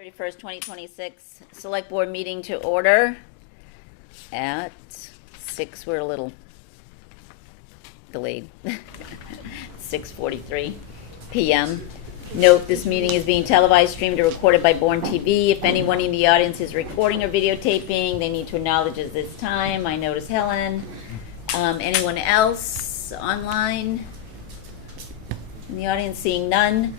31st, 2026, Select Board meeting to order at 6. We're a little delayed. 6:43 p.m. Note, this meeting is being televised, streamed, or recorded by Bourne TV. If anyone in the audience is recording or videotaping, they need to acknowledge at this time. I notice Helen. Anyone else online in the audience? Seeing none.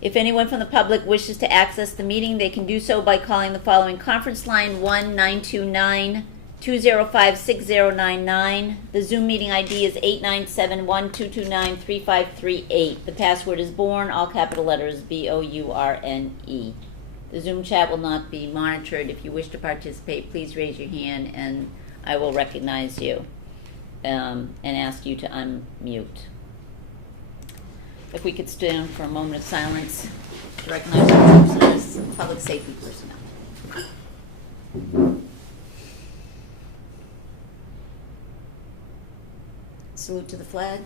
If anyone from the public wishes to access the meeting, they can do so by calling the following conference line: 1-929-205-6099. The Zoom meeting ID is 897-1229-3538. The password is Bourne, all capital letters, BOURNE. The Zoom chat will not be monitored. If you wish to participate, please raise your hand and I will recognize you and ask you to unmute. If we could stand for a moment of silence to recognize our troops and public safety personnel. Salute to the flag.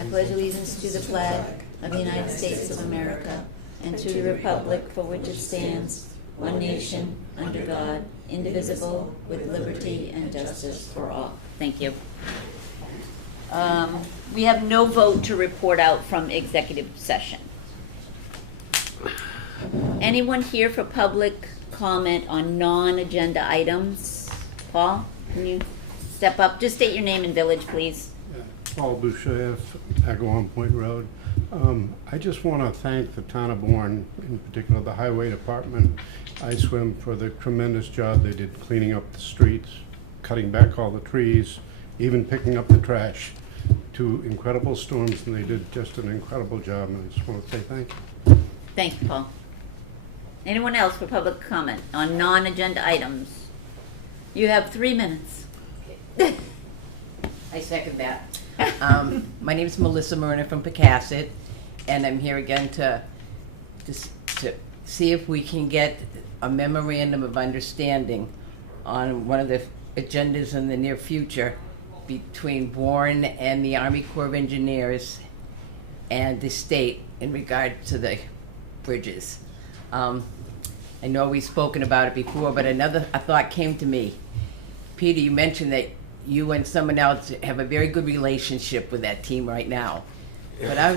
I pledge allegiance to the flag of the United States of America and to the republic for which it stands, one nation, under God, indivisible, with liberty and justice for all. Thank you. We have no vote to report out from executive session. Anyone here for public comment on non-agenda items? Paul, can you step up? Just state your name and village, please. Paul Boucher, Agawam Point Road. I just want to thank the town of Bourne, in particular the highway department, ISWIM, for the tremendous job they did cleaning up the streets, cutting back all the trees, even picking up the trash. 2 incredible storms, and they did just an incredible job, and I just want to say thank you. Thank you, Paul. Anyone else for public comment on non-agenda items? You have 3 minutes. I second that. My name is Melissa Myrna from Pecasset, and I'm here again to see if we can get a memorandum of understanding on one of the agendas in the near future between Bourne and the Army Corps of Engineers and the state in regard to the bridges. I know we've spoken about it before, but a thought came to me. Peter, you mentioned that you and someone else have a very good relationship with that team right now. Yeah, but I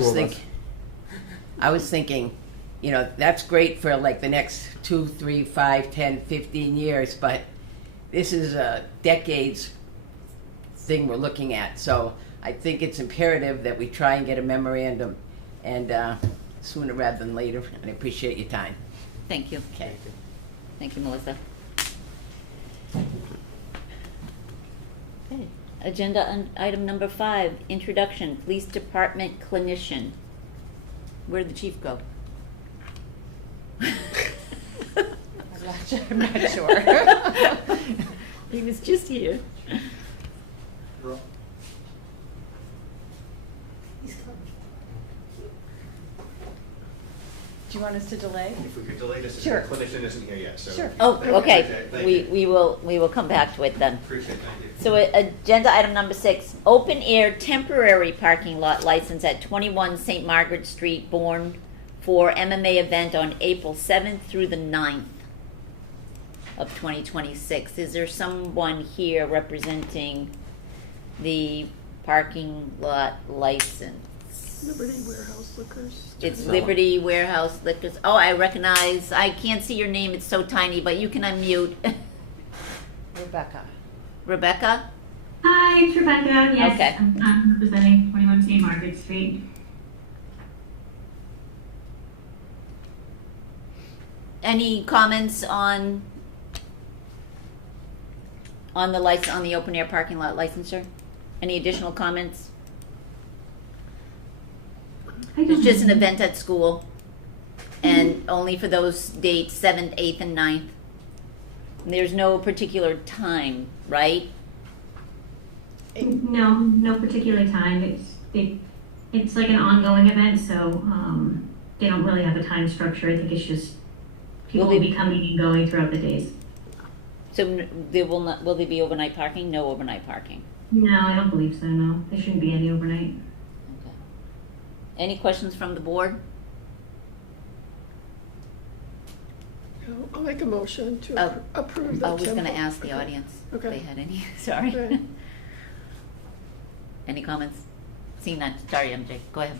was thinking, you know, that's great for like the next 2, 3, 5, 10, 15 years, but this is a decades thing we're looking at. So I think it's imperative that we try and get a memorandum, and sooner rather than later. And I appreciate your time. Thank you. Okay. Thank you, Melissa. Okay. Agenda item number 5, introduction, police department clinician. Where did the chief go? I'm not sure. He was just here. Do you want us to delay? If we could delay this, Sure. the clinician isn't here yet, so. Sure. Oh, okay. Thank We you. will come back to it then. Appreciate it, thank you. So agenda item number 6, open air temporary parking lot license at 21 St. Margaret Street, Bourne, for MMA event on April 7th through the 9th of 2026. Is there someone here representing the parking lot license? Liberty Warehouse Liquors. It's Liberty Warehouse Liquors. Oh, I recognize. I can't see your name. It's so tiny, but you can unmute. Rebecca. Rebecca? Hi, it's Rebecca. Yes, Okay. I'm representing 21 St. Margaret Street. Any comments on the open air parking lot licensure? Any additional comments? It's just an event at school, and only for those dates, 7th, 8th, and 9th. And there's no particular time, right? No particular time. It's like an ongoing event, so they don't really have a time structure. I think it's just people will be coming and going throughout the days. So will there be overnight parking? No overnight parking. No, I don't believe so. No, there shouldn't be any overnight. Okay. Any questions from the board? I'll make a motion to Oh. approve the I was gonna tempo- ask the okay. audience if Okay. they had any, sorry. Okay. Any comments? Seeing none, sorry, MJ, go ahead.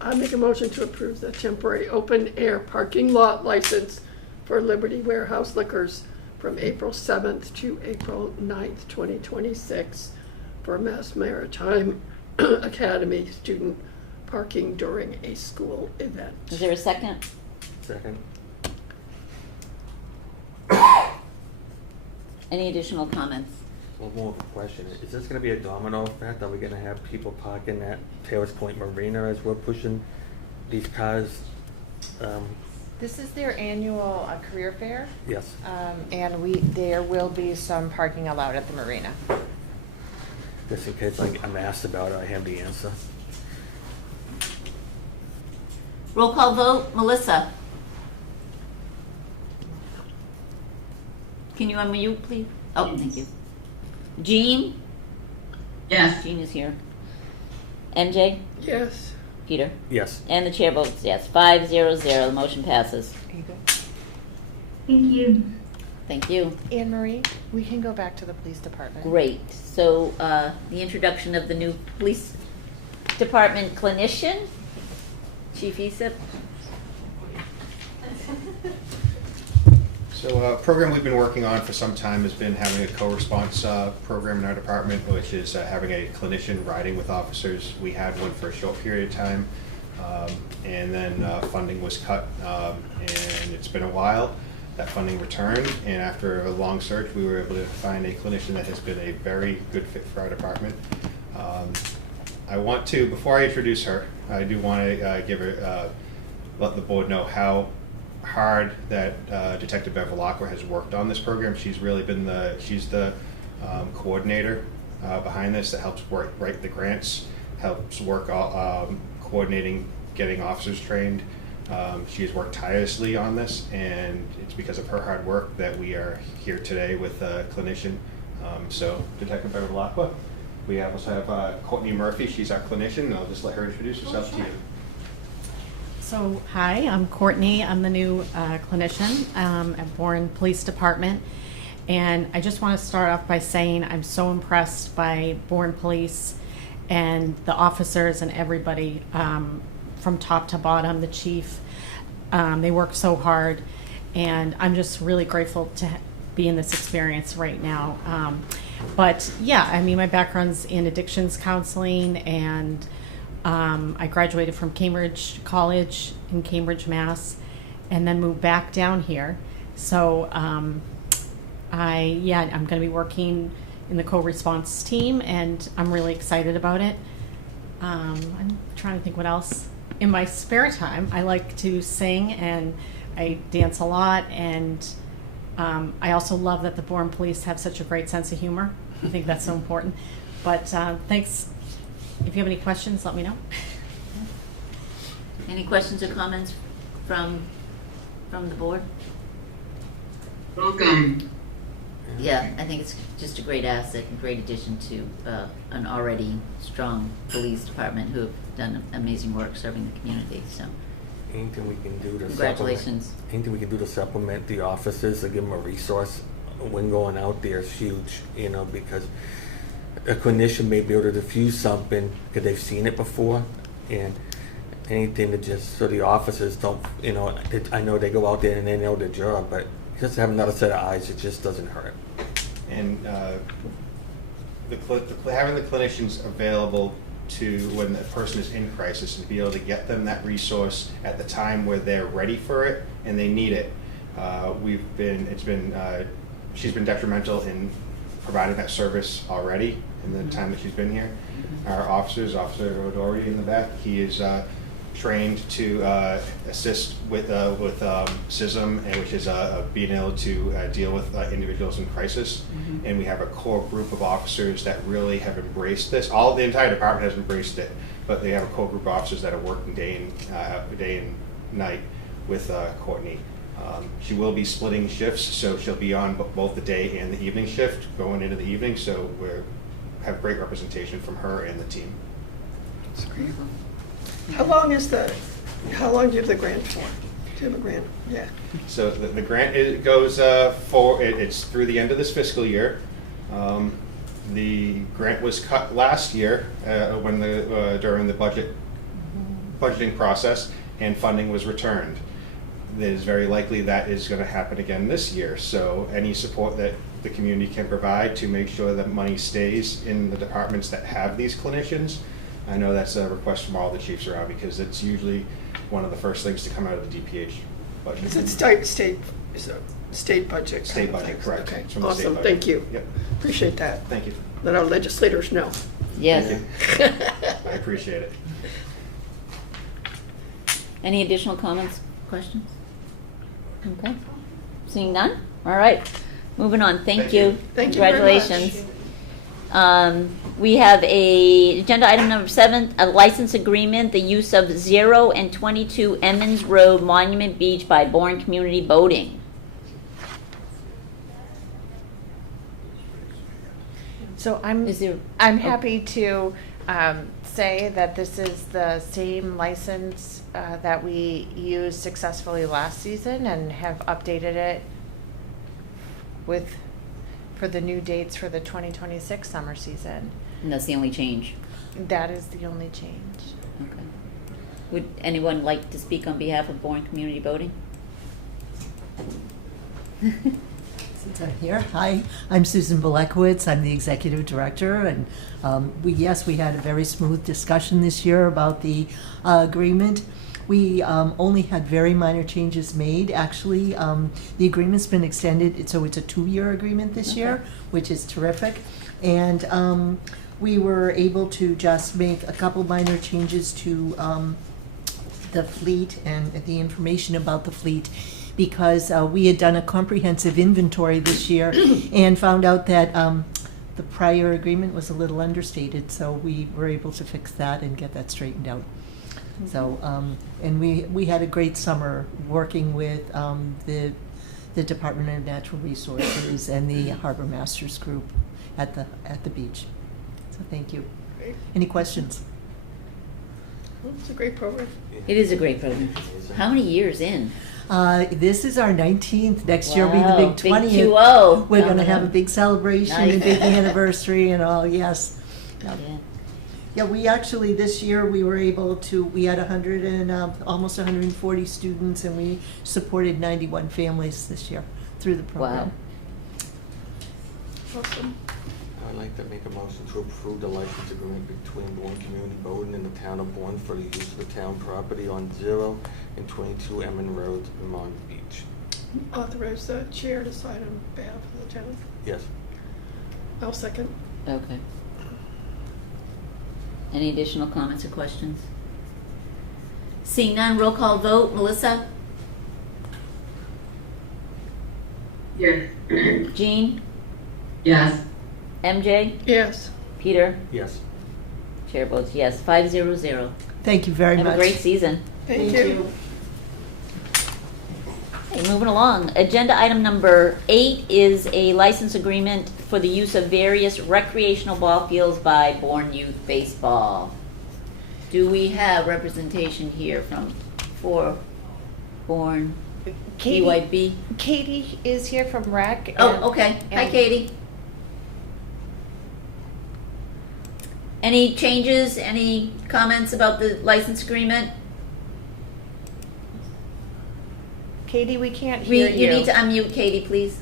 I make a motion to approve the temporary open-air parking lot license for Liberty Warehouse Liquors from April 7th to April 9th, 2026 for Mass Maritime Academy student parking during a school event. Is there a second? Second. Any additional comments? Well, more of a question. Is this gonna be a domino effect? Are we gonna have people parking at Taylor's Point Marina as we're pushing these cars? This is their annual career fair, Yes. and there will be some parking allowed at the marina. Just in case I'm asked about it, I have the answer. Roll call vote, Melissa? Can you unmute, please? Oh, thank you. Jean? Yes. Jean is here. MJ? Yes. Peter? Yes. And the chair votes yes, 5-0-0, the motion passes. Are you good? Thank you. Thank you. Anne Marie, we can go back to the police department. Great. So, the introduction of the new police department clinician, Chief Esip. So a program we've been working on for some time has been having a co-response program in our department, which is having a clinician riding with officers. We had one for a short period of time, and then funding was cut, and it's been a while. That funding returned, and after a long search, we were able to find a clinician that has been a very good fit for our department. I want to, before I introduce her, I do want to give her, let the board know how hard that Detective Bevilacqua has worked on this program. She's really been she's the coordinator behind this that helps write the grants, helps work coordinating, getting officers trained. She has worked tirelessly on this, and it's because of her hard work that we are here today with a clinician. So Detective Bevilacqua. We also have Courtney Murphy. She's our clinician, and I'll just let her introduce herself to you. So, hi, I'm Courtney. I'm the new clinician at Bourne Police Department. And I just want to start off by saying I'm so impressed by Bourne Police and the officers and everybody from top to bottom, the chief. They work so hard, and I'm just really grateful to be in this experience right now. But yeah, I mean, my background's in addictions counseling, and I graduated from Cambridge College in Cambridge, Mass, and then moved back down here. So I'm going to be working in the co-response team, and I'm really excited about it. I'm trying to think what else. In my spare time, I like to sing, and I dance a lot, and I also love that the Bourne Police have such a great sense of humor. I think that's so important. But thanks. If you have any questions, let me know. Any questions or comments from the board? Welcome. Yeah, I think it's just a great asset and great addition to an already strong police department who have done amazing work serving the community, so Anything we can do to congratulations. Anything we can do to supplement the officers to give them a resource when going out there is huge, because a clinician may be able to diffuse something because they've seen it before, and anything to just so the officers don't, I know they go out there and they know their job, but just have another set of eyes, it just doesn't hurt. And having the clinicians available to when a person is in crisis and be able to get them that resource at the time where they're ready for it and they need it. She's been detrimental in providing that service already in the time that she's been here. Our Officer O'Doherty in the back, he is trained to assist with CISM, which is being able to deal with individuals in crisis. And we have a core group of officers that really have embraced this. The entire department has embraced it, but they have a core group of officers that are working day and night with Courtney. She will be splitting shifts, so she'll be on both the day and the evening shift going into the evening, so we have great representation from her and the team. That's great. How long do you have the grant for? Do you have a grant? Yeah. So the grant goes it's through the end of this fiscal year. The grant was cut last year when during the budgeting process, and funding was returned. It is very likely that is going to happen again this year. So any support that the community can provide to make sure that money stays in the departments that have these clinicians. I know that's a request from all the chiefs around, because it's usually one of the first things to come out of the DPH budget. Is it state budget? State budget, correct. Okay, It's from the state awesome, budget. thank you. Yep, Appreciate that. thank you. Let our legislators know. Yes. Thank you. I appreciate it. Any additional comments, questions? Okay. Seeing none? All right. Moving on. Thank you. Thank you very much. Congratulations. We have agenda item number 7, a license agreement, the use of 0 and 22 Emmons Road, Monument Beach by Bourne Community Boating. So Is there? I'm happy to say that this is the same license that we used successfully last season, and have updated it for the new dates for the 2026 summer season. And that's the only change. That is the only change. Okay. Would anyone like to speak on behalf of Bourne Community Boating? Since I'm here, hi, I'm Susan Belekowitz. I'm the executive director, and we had a very smooth discussion this year about the agreement. We only had very minor changes made. Actually, the agreement's been extended, so it's a 2-year agreement this year, which is terrific. And we were able to just make a couple minor changes to the fleet and the information about the fleet, because we had done a comprehensive inventory this year and found out that the prior agreement was a little understated, so we were able to fix that and get that straightened out. So, and we had a great summer working with the Department of Natural Resources and the Harbor Masters group at the beach. So thank you. Great. Any questions? Well, it's a great program. It is a great program. How many years in? This is our 19th. Next year will be the Wow, big 20th. 2-0. We're going to have a big celebration and Nice. big anniversary and all. Yes. Yep. Yeah. Yeah, we actually, this year, we were able to, we had almost 140 students, and we supported 91 families this year through the program. Awesome. I'd like to make a motion to approve the license agreement between Bourne Community Boating and the town of Bourne for the use of the town property on 0 and 22 Emmons Road in Long Beach. Authorize the chair to sign on behalf of the town. Yes. I'll second. Okay. Any additional comments or questions? Seeing none, roll call vote. Melissa? Yes. Jean? Yes. MJ? Yes. Peter? Yes. Chair votes yes. 5-0-0. Thank you very Have much. a great season. Thank you. Okay, moving along. Agenda item number 8 is a license agreement for the use of various recreational ball fields by Bourne Youth Baseball. Do we have representation here for Bourne BYB? Katie is here from Rec. and- Oh, okay. Hi, and- Katie. Any changes, any comments about the license agreement? Katie, we can't hear you. You need to unmute Katie, please.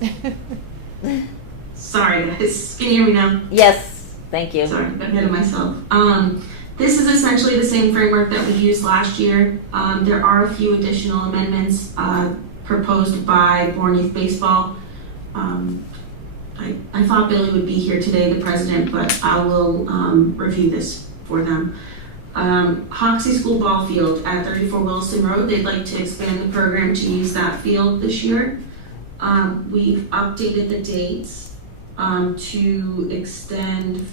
Sorry, guys. Can you hear me now? Yes, thank you. Sorry, got ahead of myself. This is essentially the same framework that we used last year. There are a few additional amendments proposed by Bourne Youth Baseball. I thought Billy would be here today, the president, but I will review this for them. Hoxie School Ball Field at 34 Wilson Road, they'd like to expand the program to use that field this year. We've updated the dates to extend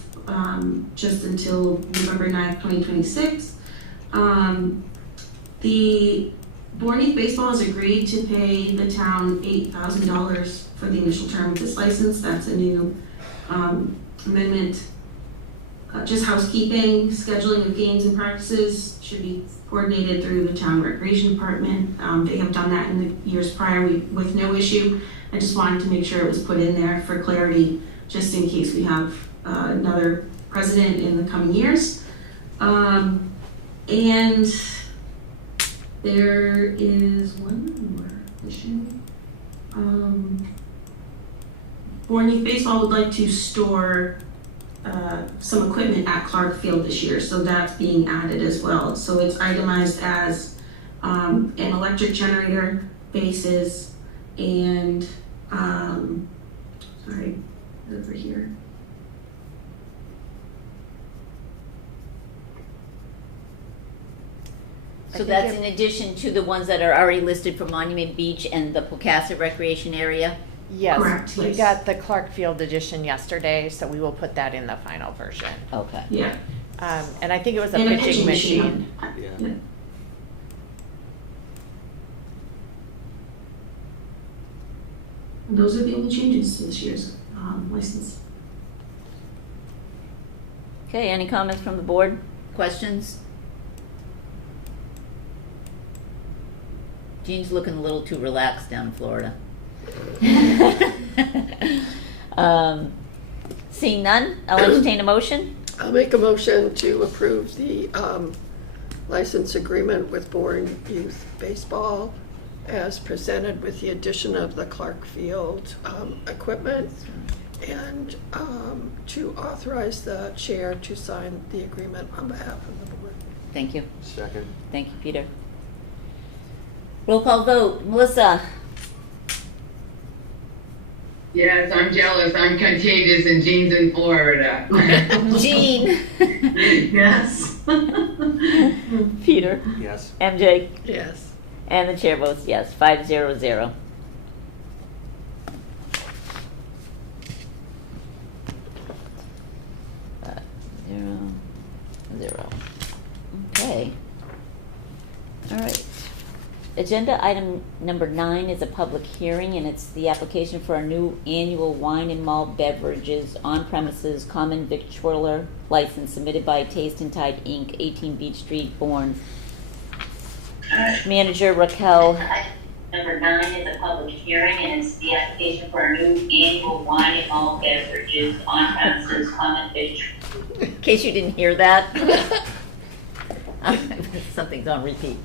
just until November 9th, 2026. The Bourne Youth Baseball has agreed to pay the town $8,000 for the initial term of this license. That's a new amendment just housekeeping, scheduling of games and practices should be coordinated through the town recreation department. They have done that in the years prior with no issue. I just wanted to make sure it was put in there for clarity, just in case we have another president in the coming years. And there is one more issue. Bourne Youth Baseball would like to store some equipment at Clark Field this year, so that's being added as well. So it's itemized as an electric generator, bases, and sorry, over here. So that's in addition to the ones that are already listed for Monument Beach and the Pocasset Recreation Area? Yes, Correct, we yes. got the Clark Field edition yesterday, so we will put that in the final version. Okay. Yeah. And I think it was a And a pitching machine. Yeah. Yeah. And those are the only changes to this year's license. Okay, any comments from the board? Questions? Jean's looking a little too relaxed down in Florida. Seeing none, I'll entertain a motion. I'll make a motion to approve the license agreement with Bourne Youth Baseball as presented with the addition of the Clark Field equipment, and to authorize the chair to sign the agreement on behalf of the board. Thank you. Second. Thank you, Peter. Roll call vote. Melissa? Yes, I'm jealous. I'm contagious and Jean's in Florida. Jean? Yes. Peter? Yes. MJ? Yes. And the chair votes yes, 5-0-0. 0. Okay. All right. Agenda item number 9 is a public hearing, and it's the application for a new annual wine and malt beverages on premises common victualler license submitted by Taste and Tide Inc., 18 Beach Street, Bourne. Manager Raquel. Number 9 is a public hearing, and it's the application for a new annual wine and malt beverages on premises common victualler. In case you didn't hear that. Something's on repeat.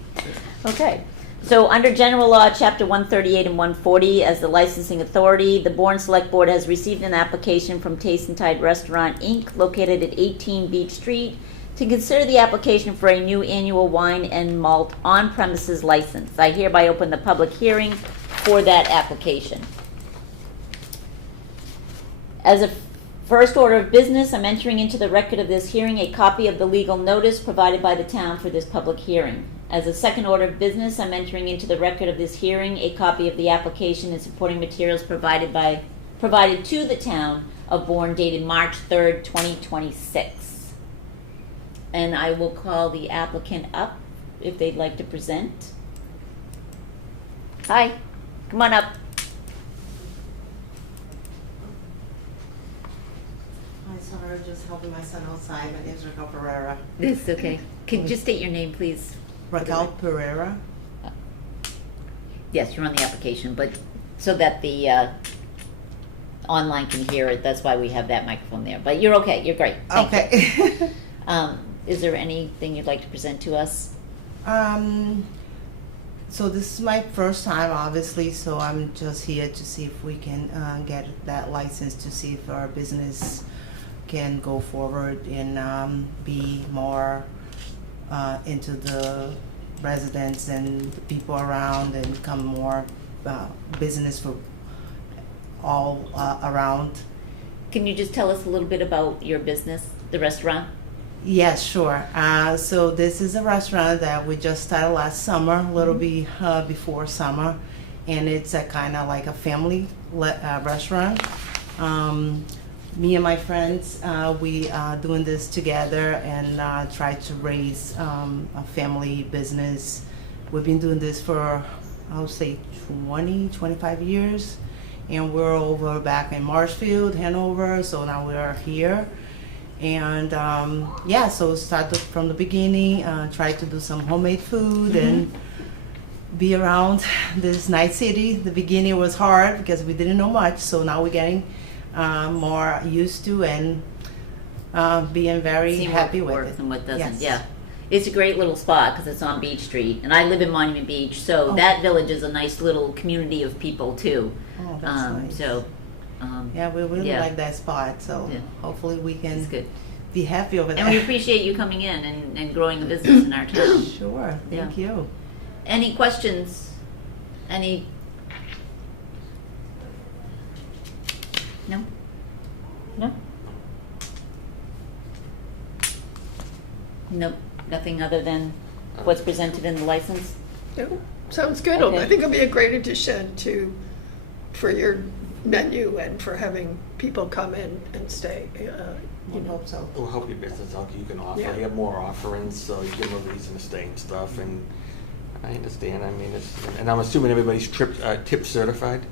Okay. So under General Law, Chapter 138 and 140, as the licensing authority, the Bourne Select Board has received an application from Taste and Tide Restaurant, Inc., located at 18 Beach Street, to consider the application for a new annual wine and malt on-premises license. I hereby open the public hearing for that application. As a first order of business, I'm entering into the record of this hearing a copy of the legal notice provided by the town for this public hearing. As a second order of business, I'm entering into the record of this hearing a copy of the application and supporting materials provided to the town of Bourne dated March 3rd, 2026. And I will call the applicant up if they'd like to present. Hi, come on up. Hi, sorry, I'm just helping my son outside. My name is Raquel Pereira. This okay. Can you just state your name, please? Raquel Pereira? Yes, you're on the application, but so that the online can hear it, that's why we have that microphone there. But you're okay, you're great. Thank you. Okay. Is there anything you'd like to present to us? So this is my first time, obviously, so I'm just here to see if we can get that license to see if our business can go forward and be more into the residents and the people around and become more business for all around. Can you just tell us a little bit about your business, the restaurant? Yes, sure. So this is a restaurant that we just started last summer, a little bit before summer, and it's a kind of like a family restaurant. Me and my friends, we are doing this together and try to raise a family business. We've been doing this for, I would say, 25 years, and we're over back in Marshfield, Hanover, so now we are here. And yeah, so started from the beginning, try to do some homemade food and be around this nice city. The beginning was hard because we didn't know much, so now we're getting more used to and being very See happy what with works it. and what doesn't, Yes. yeah. It's a great little spot because it's on Beach Street, and I live in Monument Beach, so Oh. that village is a nice little community of people too. Oh, that's nice. So, Yeah, we really yeah. like that spot, so Yeah. hopefully we can it's good. be happy over there. And we appreciate you coming in and growing the business in our town. Sure, thank you. Any questions? Any? No? No? Nope, nothing other than what's presented in the license? Yeah, sounds good. Okay. I think it'll be a great addition for your menu and for having people come in and stay. I hope so. It will help your business out. You can offer, Yeah. you have more offerings, so you give them a reason to stay and stuff. And I understand. I mean, and I'm assuming everybody's tip certified.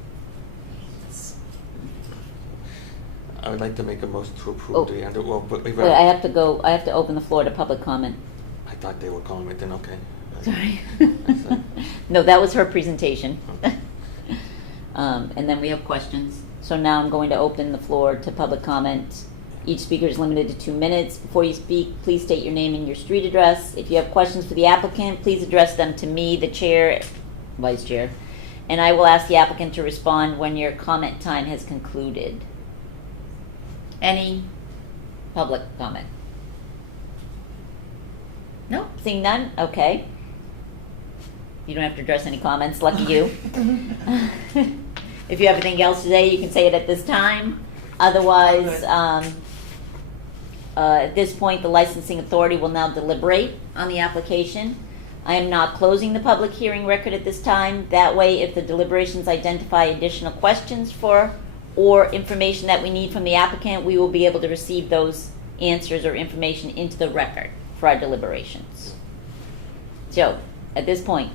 I would like to make a motion to approve Oh. the under. Well, but we've Wait, I have to open the floor to public comment. I thought they were commenting. Okay. Sorry. No, that was her presentation. And then we have questions. So now I'm going to open the floor to public comment. Each speaker is limited to 2 minutes. Before you speak, please state your name and your street address. If you have questions for the applicant, please address them to me, the chair, vice chair, and I will ask the applicant to respond when your comment time has concluded. Any public comment? No, seeing none? Okay. You don't have to address any comments, lucky you. If you have anything else today, you can say it at this time. Otherwise, at this point, the licensing authority will now deliberate on the application. I am not closing the public hearing record at this time. That way, if the deliberations identify additional questions or information that we need from the applicant, we will be able to receive those answers or information into the record for our deliberations. So, at this point,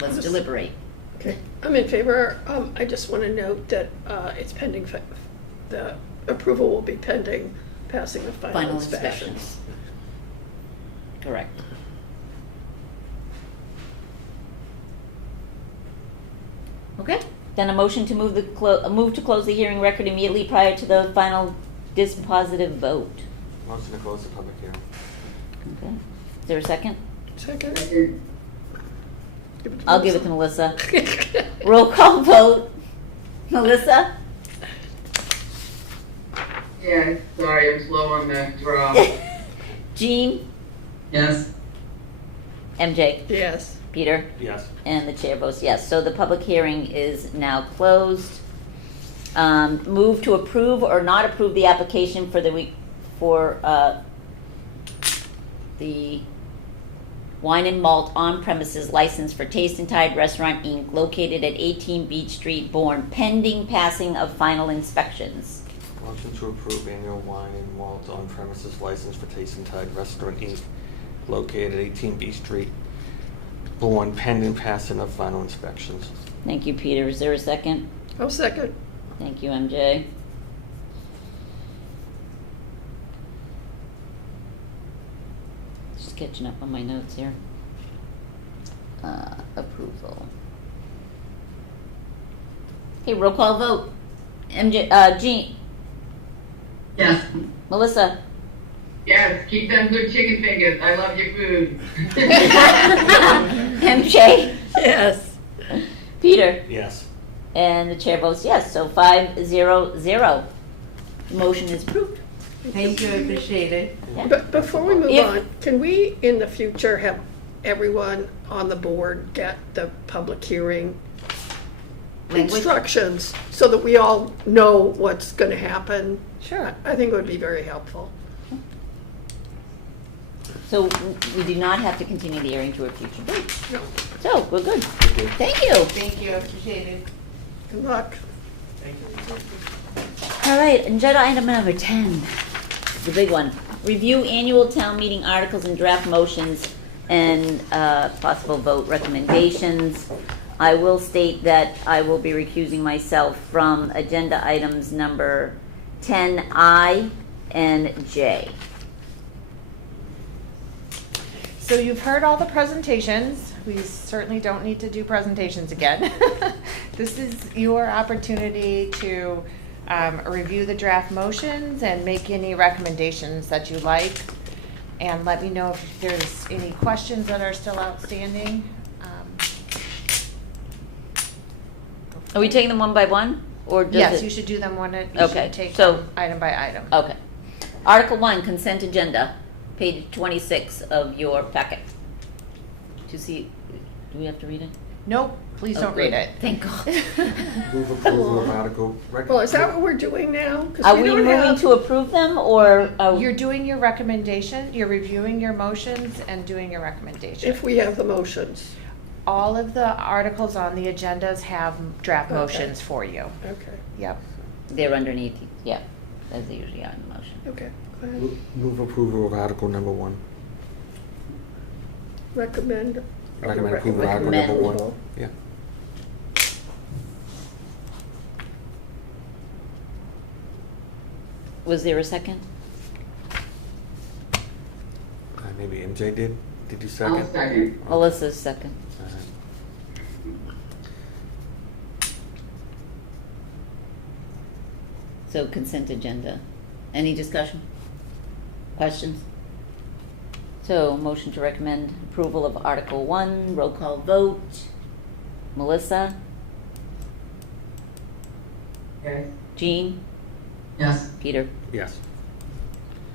let's deliberate. Okay, I'm in favor. I just want to note that it's pending, the approval will be pending passing the final inspection. inspections. Correct. Okay, then a motion to move to close the hearing record immediately prior to the final dispositive vote. Motion to close the public hearing. Okay, is there a second? Second. I'll give it to Melissa. Roll call vote. Melissa? Yeah, sorry, I'm slow on the draw. Jean? Yes. MJ? Yes. Peter? Yes. And the chair votes yes. So the public hearing is now closed. Move to approve or not approve the application for the wine and malt on-premises license for Taste and Tide Restaurant, Inc., located at 18 Beach Street, Bourne, pending passing of final inspections. Motion to approve annual wine and malt on premises license for Taste and Tide Restaurant Inc., located at 18 B Street, Bourne, pending passing of final inspections. Thank you, Peter. Is there a second? Oh, second. Thank you, MJ. Just catching up on my notes here. Approval. Okay, roll call vote. Jean, Yes. Melissa, Yes, keep them good chicken fingers. I love your food. MJ, Yes. Peter, Yes. and the chair votes yes. So 5-0-0. Motion is approved. Thank you, I appreciate it. Yeah. But before we move If- on, can we in the future have everyone on the board get the public hearing Language? instructions so that we all know what's going to happen? Sure. I think it would be very helpful. So we do not have to continue the hearing to a future date. No. So we're good. Thank you. Thank you, I appreciate it. Good luck. All right, agenda item number 10, the big one. Review annual town meeting articles and draft motions and possible vote recommendations. I will state that I will be recusing myself from agenda items number 10I and J. So you've heard all the presentations. We certainly don't need to do presentations again. This is your opportunity to review the draft motions and make any recommendations that you like. And let me know if there's any questions that are still outstanding. Are we taking them one by one, or does Yes, it? you should do them one, you Okay, should take so- them item by item. Okay. Article 1, consent agenda, page 26 of your packet. Do you see, do we have to read it? Nope, please Oh, don't read good. it. Thank God. Move approval of article. Well, is that what we're doing now? 'Cause Are we don't moving have- to approve them, or? You're doing your recommendation, you're reviewing your motions and doing your recommendation. If we have the motions. All of the articles on the agendas have draft Okay. motions for you. Okay, Yep. They're underneath, yeah, as they usually are in the motion. okay, go ahead. Move approval of article number 1. Recommend. Recommend approval of article Recommend. number 1. approval. Yeah. Was there a second? Maybe MJ did. Did you I'll second? second. Melissa's second. So consent agenda. Any discussion? Questions? So motion to recommend approval of Article 1, roll call vote. Melissa? Yes. Jean? Yes. Peter? Yes.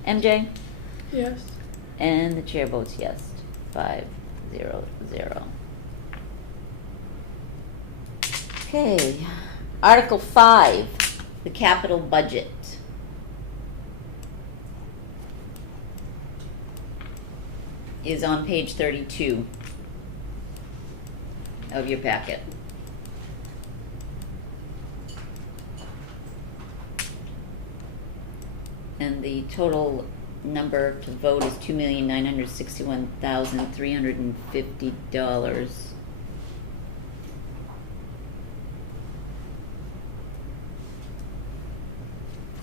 MJ? Yes. And the chair votes yes, 5-0-0. Okay, Article 5, the capital budget. Is on page 32 of your packet. And the total number to vote is $2,961,350.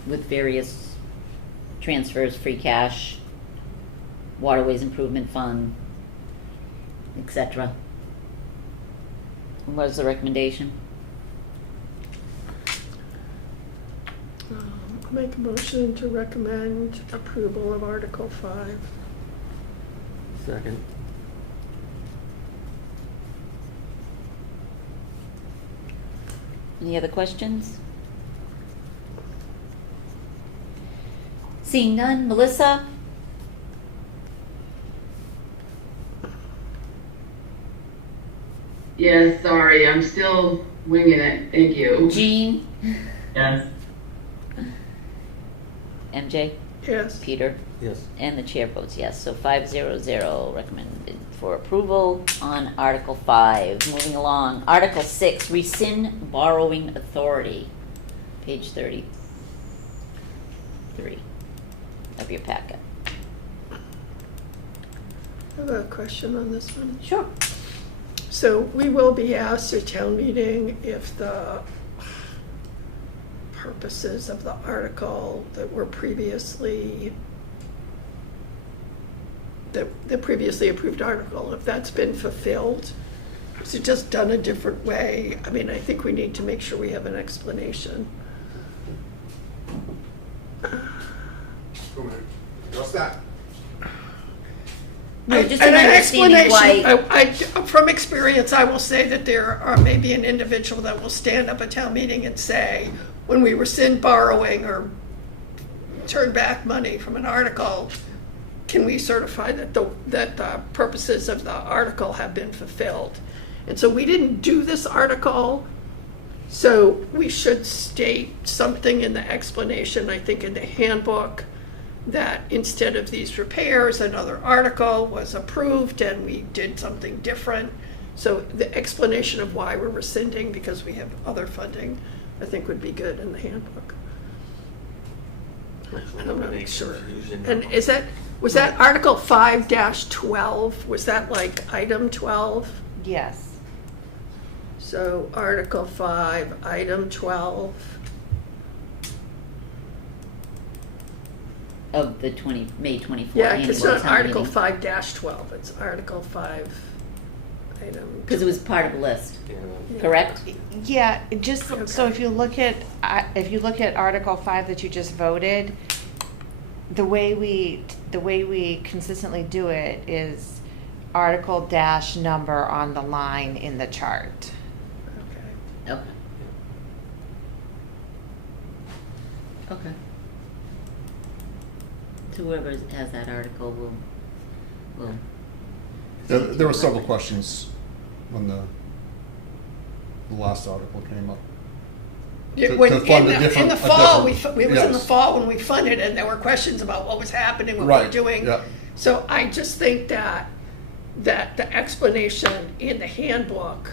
With various transfers, free cash, Waterways Improvement Fund, etc. What is the recommendation? I'll make a motion to recommend approval of Article 5. Second. Any other questions? Seeing none, Melissa? Yes, sorry, I'm still winging it. Thank you. Jean? Yes. MJ? Yes. Peter? Yes. And the chair votes yes, so 5-0-0 recommended for approval on Article 5. Moving along, Article 6, rescind borrowing authority, page 33 of your packet. I have a question on this one. Sure. So we will be asked at town meeting if the purposes of the article that were previously, the previously approved article, if that's been fulfilled. Is it just done a different way? I mean, I think we need to make sure we have an explanation. What's that? No, just And an an understanding explanation, why. from experience, I will say that there are maybe an individual that will stand up at town meeting and say, when we rescind borrowing or turn back money from an article, can we certify that the purposes of the article have been fulfilled? And so we didn't do this article, so we should state something in the explanation, I think in the handbook, that instead of these repairs, another article was approved and we did something different. So the explanation of why we're rescinding because we have other funding, I think would be good in the handbook. And I'm not sure. And was that Article 5-12? Was that like item 12? Yes. So Article 5, item 12. of the May 24th Yeah, annual it's not town Article meeting. 5-12, it's Article 5, item. Because it was part of the list, Yeah. correct? Yeah, just, so if you look at Article 5 that you just voted, the way we consistently do it is article dash number on the line in the chart. Okay. Okay. Okay. So whoever has that article will. There were several questions when the last article came up. Yeah, To when, fund in a the different- fall, a it different- was in the yes. fall when we funded it, and there were questions about what was happening, what we Right, were doing. yeah. So I just think that the explanation in the handbook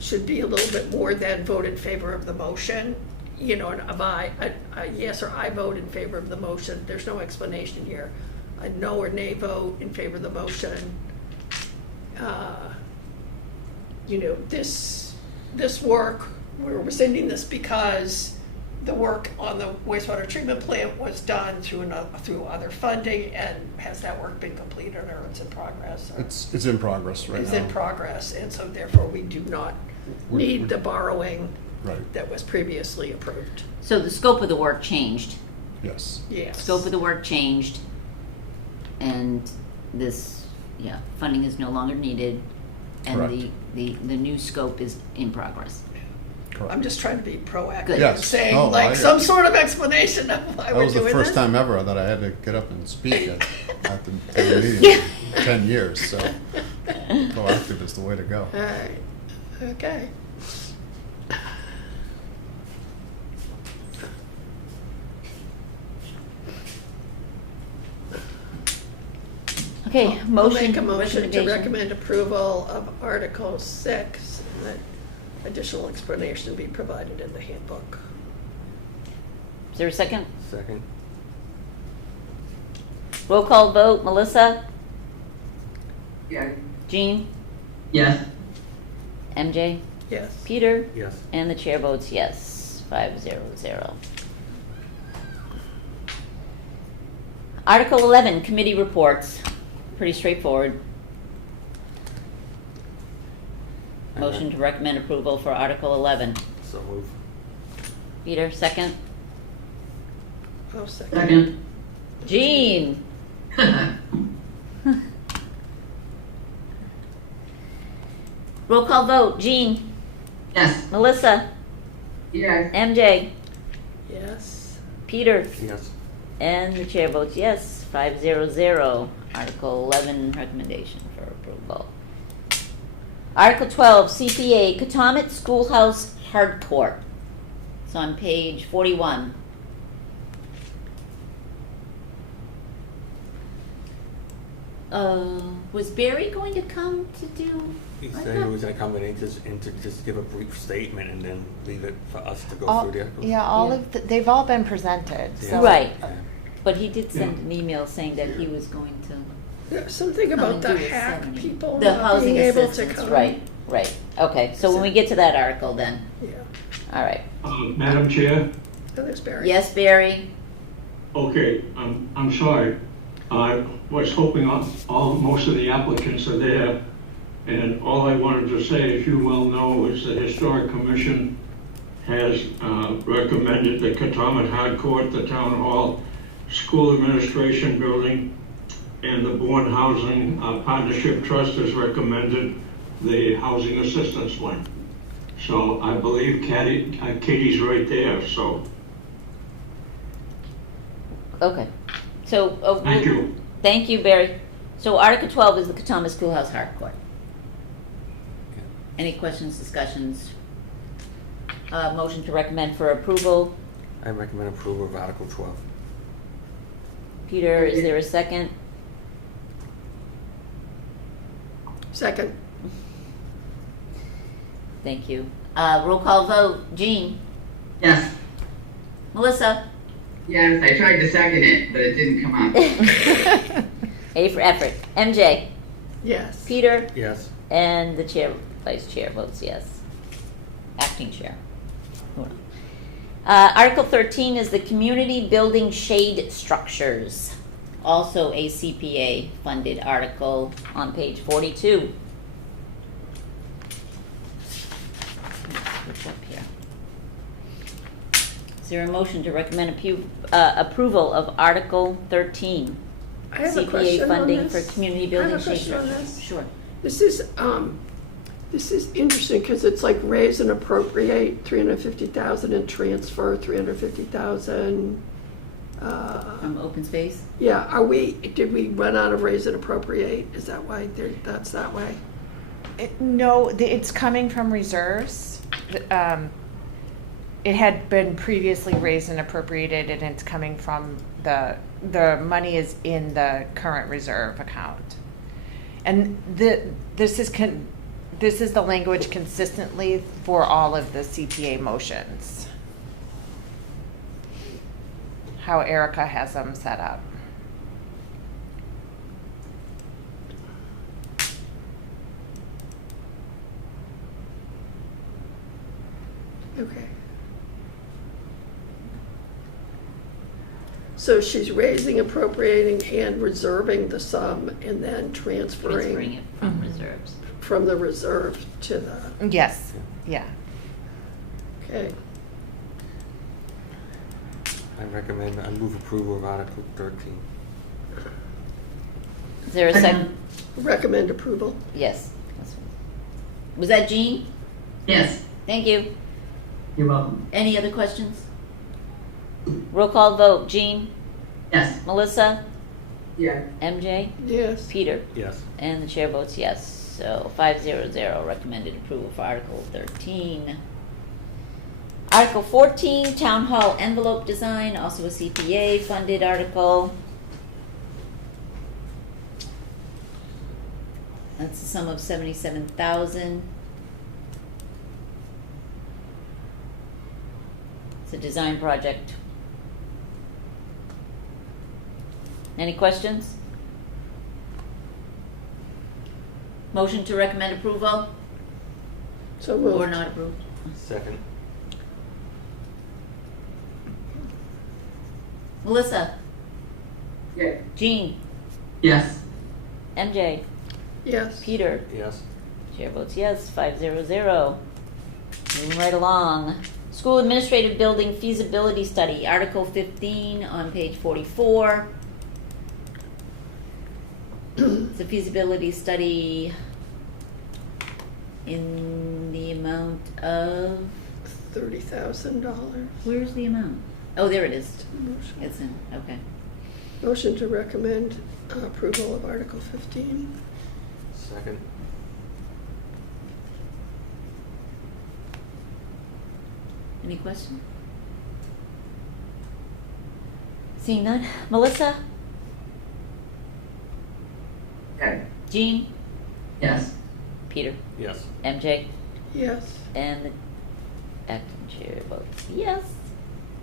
should be a little bit more than vote in favor of the motion. You know, and a yes or I vote in favor of the motion, there's no explanation here. A no or nay vote in favor of the motion. You know, this work, we're rescinding this because the work on the wastewater treatment plant was done through other funding, and has that work been completed or it's in progress? Or It's in progress right now. is in progress, and so therefore we do not need the borrowing Right, that was previously approved. So the scope of the work changed. yes. Yes. Scope of the work changed, and this, funding is no longer needed, and Correct. the new scope is in progress. Correct. I'm just trying to be proactive, Good. and Yes. saying Oh, like I- some sort of explanation of why That we're was the doing first this. time ever that I had to get up and speak at the town meeting in 10 years, so proactive is the way to go. All right, okay. Okay, I'll motion, make a motion to recommendation. recommend approval of Article 6, and that additional explanation be provided in the handbook. Is there a second? Second. Roll call vote, Melissa? Yeah. Jean? Yes. MJ? Yes. Peter? Yes. And the chair votes yes, 500. Article 11, committee reports. Pretty straightforward. Motion to recommend approval for Article 11. So move. Peter, second. Oh, second. Second. Jean? Roll call vote, Jean? Yes. Melissa? Yes. MJ? Yes. Peter? Yes. And the chair votes yes, 500. Article 11, recommendation for approval. Article 12, CPA, Katomet Schoolhouse Hardcourt. It's on page 41. Was Barry going to come to do? He I said he thought- was gonna come in and just give a brief statement and then leave it for us to go All, through the articles. yeah, all of they've all been presented. Yeah. So Right, Yeah. but he did send an email saying that he was going to There's something come about and the do his hack seminar. people The not housing being able to assistance, come. right, okay, so when we get to that article then, Yeah. all right. Madam Chair? Oh, there's Barry. Yes, Barry? Okay, I'm sorry. I was hoping most of the applicants are there, and all I wanted to say, as you well know, is the Historic Commission has recommended the Katomet Hardcourt, the Town Hall, School Administration Building, and the Bourne Housing Partnership Trust has recommended the Housing Assistance Wing. So I believe Katie's right there, so Okay, so. thank you. Thank you, Barry. So Article 12 is the Katomet Schoolhouse Hardcourt. Any questions, discussions? Motion to recommend for approval. I recommend approval of Article 12. Peter, is there a second? Second. Thank you. Roll call vote, Jean? Yes. Melissa? Yes, I tried to second it, but it didn't come up. A for effort. MJ? Yes. Peter? Yes. And the chair, vice chair votes yes. Acting chair. Article 13 is the community building shade structures. Also a CPA funded article on page 42. Switch up here. Is there a motion to recommend approval of Article 13? I have a CPA question on funding this. for community I building have a shade question on structures. this. Sure. This is interesting because it's like raise and appropriate 350,000 and transfer 350,000. From open space? Yeah, did we run out of raise and appropriate? Is that why that's that way? No, it's coming from reserves. It had been previously raised and appropriated, and it's coming from the money is in the current reserve account. And this is the language consistently for all of the CPA motions. How Erica has them set up. Okay. So she's raising, appropriating, and reserving the sum, and then Transferring it from reserves. from the reserve to the, Yes, yeah. okay. I move approval of Article 13. Is there a second? Recommend approval. Yes. Was that Jean? Yes. Thank you. You're welcome. Any other questions? Roll call vote. Jean? Yes. Melissa? Yeah. MJ? Yes. Peter? Yes. And the chair votes yes. So 500, recommended approval for Article 13. Article 14, Town Hall envelope design, also a CPA funded article. That's a sum of $77,000. It's a design project. Any questions? Motion to recommend approval So moved. or not approved? Second. Melissa? Yeah. Jean? Yes. MJ? Yes. Peter? Yes. Chair votes yes, 500. Moving right along. School Administrative Building Feasibility Study, Article 15 on page 44. It's a feasibility study in the amount of, $30,000. where's the amount? Oh, there it is. It's in, okay. Motion to recommend approval of Article 15. Second. Any question? Seeing none. Melissa? Okay. Jean? Yes. Peter? Yes. MJ? Yes. And the acting chair votes yes.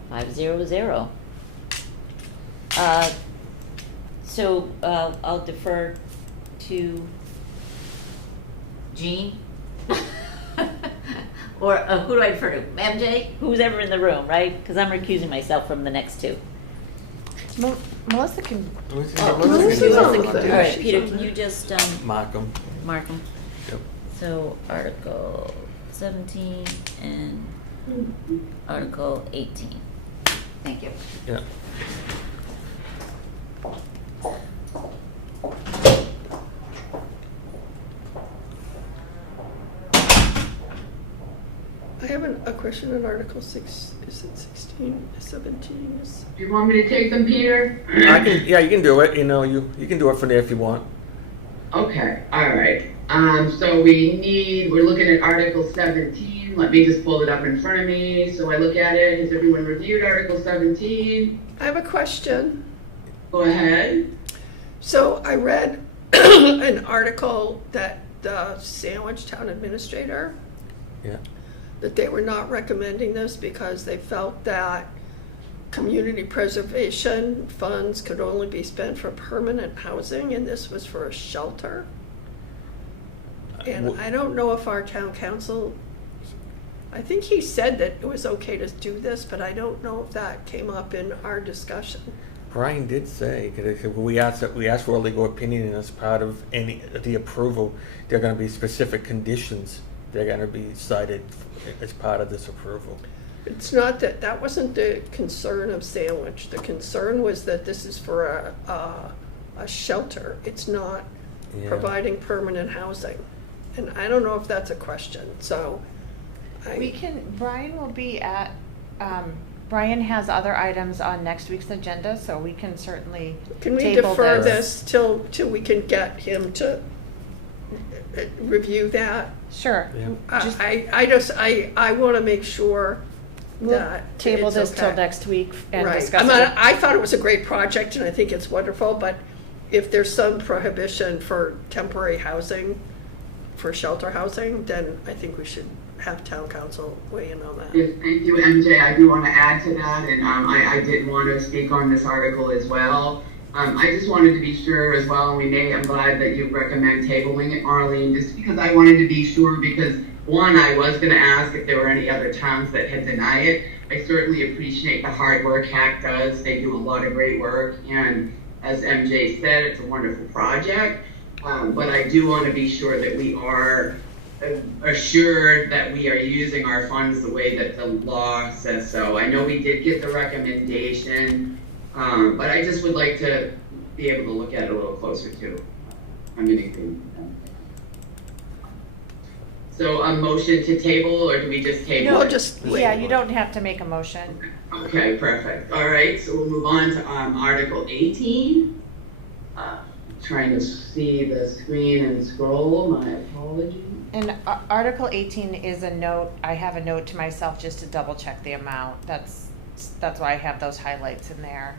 500. So I'll defer to Jean. Or who do I defer to? MJ? Who's ever in the room, right? Because I'm recusing myself from the next two. Melissa can. Melissa's on the thing. All right, She's Peter, on can there. you just Mark 'em. mark them? Yep. So Article 17 and Article 18. Thank you. Yeah. I have a question on Article 6. Is it 16? 17 is. Do you want me to take them, Peter? Yeah, you can do it. You can do it from there if you want. Okay, all right. So we're looking at Article 17. Let me just pull it up in front of me so I look at it. Has everyone reviewed Article 17? I have a question. Go ahead. So I read an article that the Sandwich Town Administrator, Yeah. that they were not recommending this because they felt that community preservation funds could only be spent for permanent housing, and this was for a shelter. And I don't know if our town council, I think he said that it was okay to do this, but I don't know if that came up in our discussion. Brian did say, 'cause we asked for a legal opinion, and as part of the approval, there are going to be specific conditions that are going to be cited as part of this approval. It's not that wasn't the concern of Sandwich. The concern was that this is for a shelter. It's not providing permanent housing. And I don't know if that's a question, so. Brian will be at, Brian has other items on next week's agenda, so we can certainly Can we table defer this till we can get him to review that? Sure. Yeah. I want to make sure We'll that table it's this till okay. next week and Right. discuss I thought it was a great project, and I think it's wonderful, but if there's some prohibition for temporary housing, for shelter housing, then I think we should have town council weigh in on that. Yes, thank you, MJ. I do want to add to that, and I did want to speak on this article as well. I just wanted to be sure as well, and I'm glad that you recommend tabling it, Marlene, just because I wanted to be sure, because one, I was going to ask if there were any other towns that had denied it. I certainly appreciate the hard work HAC does. They do a lot of great work, and as MJ said, it's a wonderful project. But I do want to be sure that we are assured that we are using our funds the way that the law says so. I know we did get the recommendation, but I just would like to be able to look at it a little closer too. I'm in agreement. So a motion to table, or do we just table it? Yeah, you don't have to make a motion. Okay, perfect. All right, so we'll move on to Article 18. Trying to see the screen and scroll, my apologies. And Article 18 is a note, I have a note to myself just to double check the amount. That's why I have those highlights in there.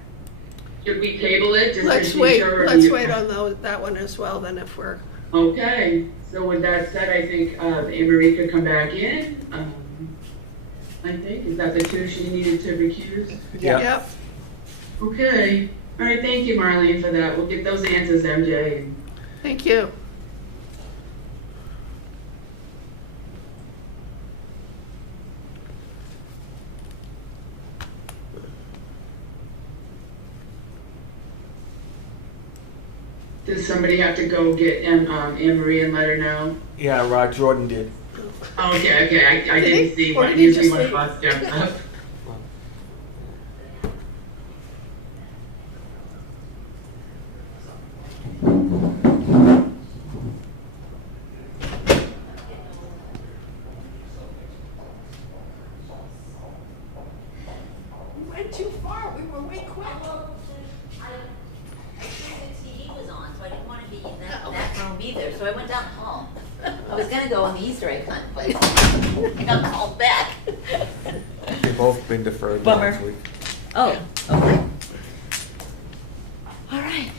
Should we table it? Just Let's to wait. ensure Let's you- wait on that one as well. Then, if we're Okay, so with that said, I think Anne Marie could come back in. I think, is that the two she needed to recuse? Yeah. Yep. Okay, all right, thank you, Marlene, for that. We'll get those answers, MJ. Thank you. Does somebody have to go get Anne Marie and let her know? Yeah, Rod Jordan did. Okay, I Did didn't he? see Or what, did he usually just when leave? bus jumped up. We went too far. We were way quick. I think the TV was on, so I didn't want to be in that room either, so I went down the hall. I was gonna go on the Easter egg hunt, but I got called back. They've both been deferred Bummer. last week. Oh, okay. All right.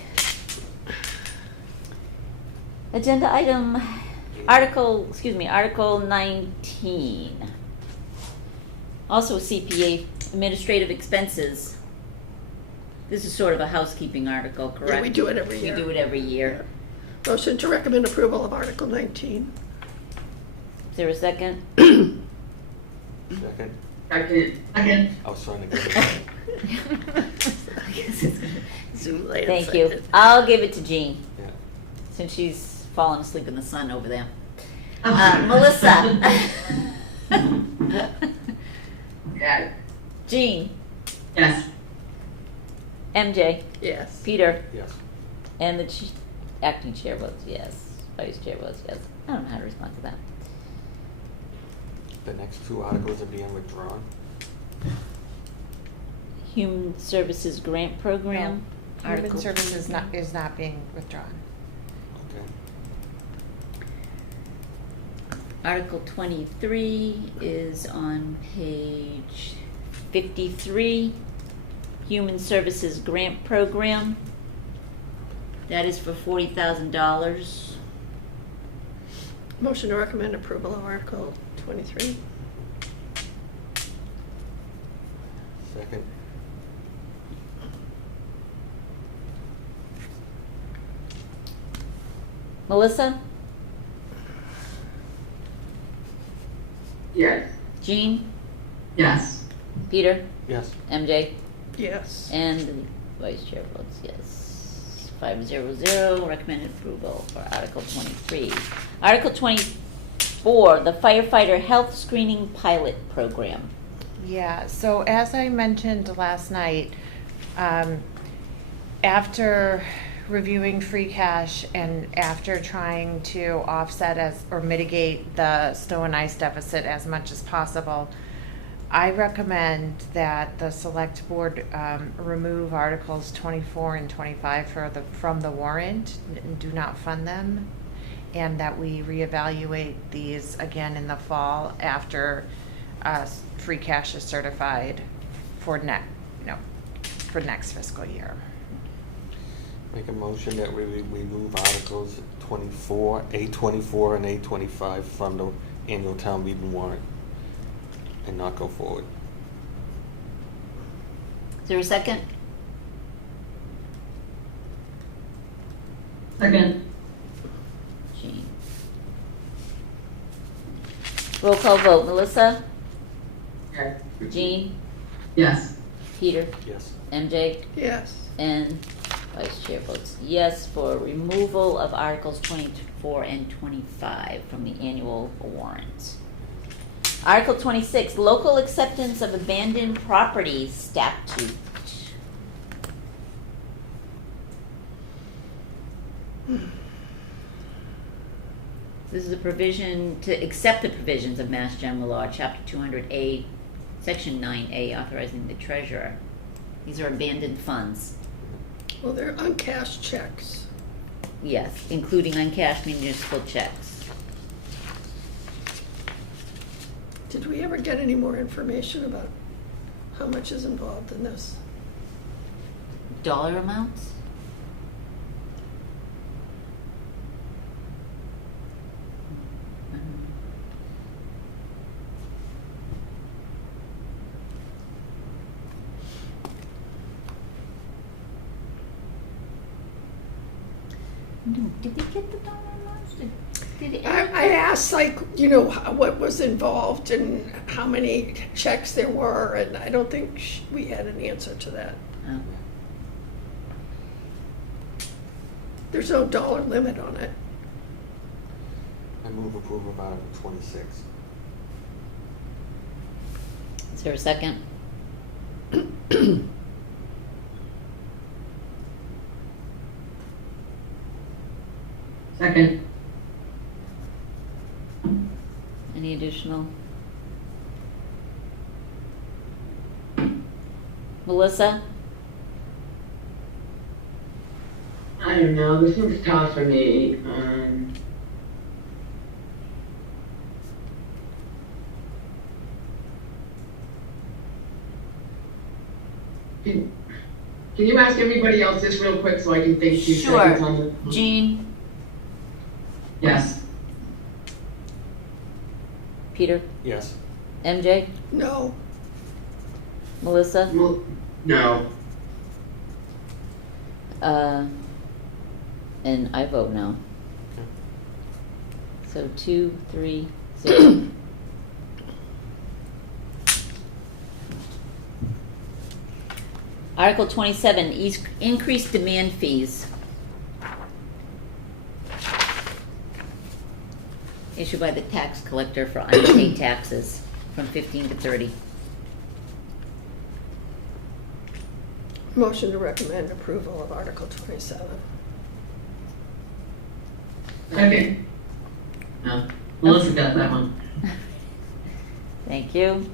Agenda item, Article 19. Also CPA, administrative expenses. This is sort of a housekeeping article, correct? Yeah, we do it every year. We do it every year. Motion to recommend approval of Article 19. Is there a second? Second. Second. I was trying to get it. Thank you. I'll give it to Jean, Yeah. since she's fallen asleep in the sun over there. Melissa? Yes. Jean? Yes. MJ? Yes. Peter? Yes. And the acting chair votes yes. Vice chair votes yes. I don't know how to respond to that. The next two articles are being withdrawn. Human Services Grant Program. Human Article Services 23. is not being withdrawn. Okay. Article 23 is on page 53. Human Services Grant Program. That is for $40,000. Motion to recommend approval of Article 23. Second. Melissa? Yes. Jean, Yes. Peter, Yes. MJ, Yes. and the vice chair votes yes. 500, recommended approval for Article 23. Article 24, the firefighter health screening pilot program. Yeah, so as I mentioned last night, after reviewing free cash and after trying to offset or mitigate the snow and ice deficit as much as possible, I recommend that the select board remove Articles 24 and 25 from the warrant and do not fund them, and that we reevaluate these again in the fall after free cash is certified for next fiscal year. Make a motion that we remove Articles 24, A24 and A25 from the annual town meeting warrant and not go forward. Is there a second? Second. Jean. Roll call vote. Melissa? Yes. Jean? Yes. Peter? Yes. MJ? Yes. And vice chair votes yes for removal of Articles 24 and 25 from the annual warrant. Article 26, local acceptance of abandoned property statute. This is a provision to accept the provisions of Mass General Law, Chapter 200A, Section 9A, authorizing the treasurer. These are abandoned funds. Well, they're uncashed checks. Yes, including uncashed municipal checks. Did we ever get any more information about how much is involved in this? Dollar amounts? Did we get the dollar amounts? I asked, like, what was involved and how many checks there were, and I don't think we had an answer to that. Oh. There's no dollar limit on it. I move approval of Article 26. Is there a second? Second. Any additional? Melissa? I don't know, this one's tough for me. Can you ask everybody else this real quick so I can think 2 seconds on Sure. the... Jean? Yes. Peter? Yes. MJ? No. Melissa? No. And I vote no. So 2, 3, 0. Article 27, increased demand fees. Issued by the tax collector for unpaid taxes from 15 to 30. Motion to recommend approval of Article 27. Second. No, Melissa got that one. Thank you.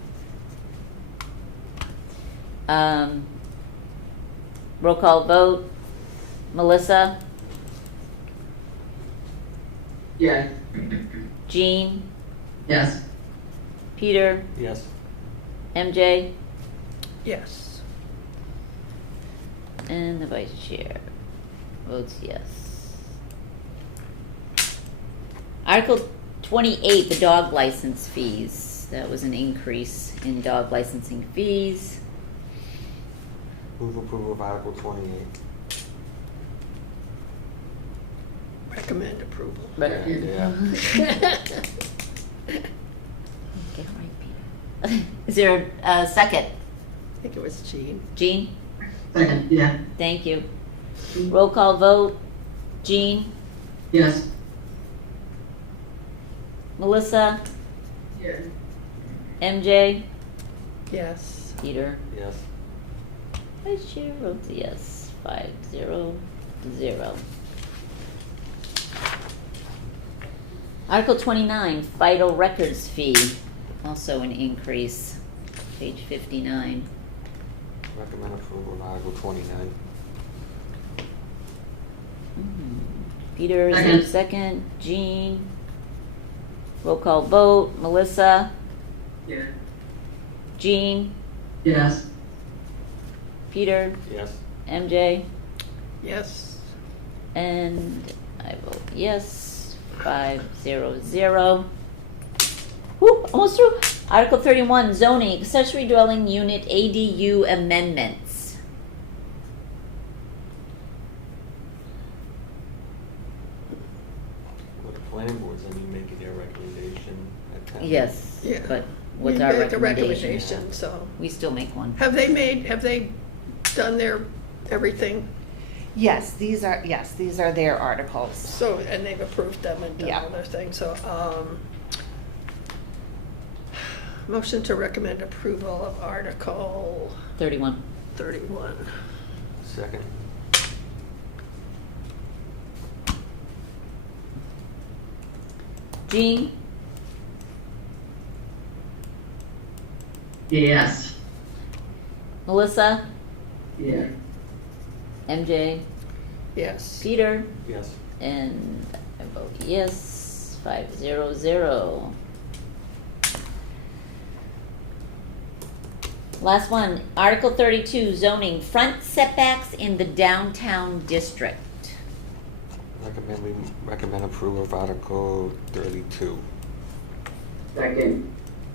Roll call vote. Melissa? Yes. Jean? Yes. Peter? Yes. MJ? Yes. And the vice chair votes yes. Article 28, the dog license fees. That was an increase in dog licensing fees. Move approval of Article 28. Recommend approval. Yeah. Get it right, Peter. Is there a second? I think it was Jean. Jean? Second, yeah. Thank you. Roll call vote. Jean? Yes. Melissa? Yes. MJ? Yes. Peter? Yes. Vice Chair votes yes. 5-0-0. Article 29, vital records fee, also an increase, page 59. Recommend approval of Article 29. Peter, is there a second? Jean? Roll call vote. Melissa? Yeah. Jean? Yes. Peter? Yes. MJ? Yes. And I vote yes. 5-0-0. Whew, almost through. Article 31, zoning, accessory dwelling unit ADU amendments. Well, the planning board's gonna be making their recommendation at town. Yes, Yeah. but what's We our made the recommendation? recommendation, so. We still make one. Have they done their, everything? Yes, these are their articles. So, and they've approved them and done Yeah. all their things, so, motion to recommend approval of Article 31. 31. Second. Jean? Yes. Melissa? Yeah. MJ? Yes. Peter? Yes. And I vote yes. 5-0-0. Last one, Article 32, zoning, front setbacks in the downtown district. Recommend approval of Article 32. Second.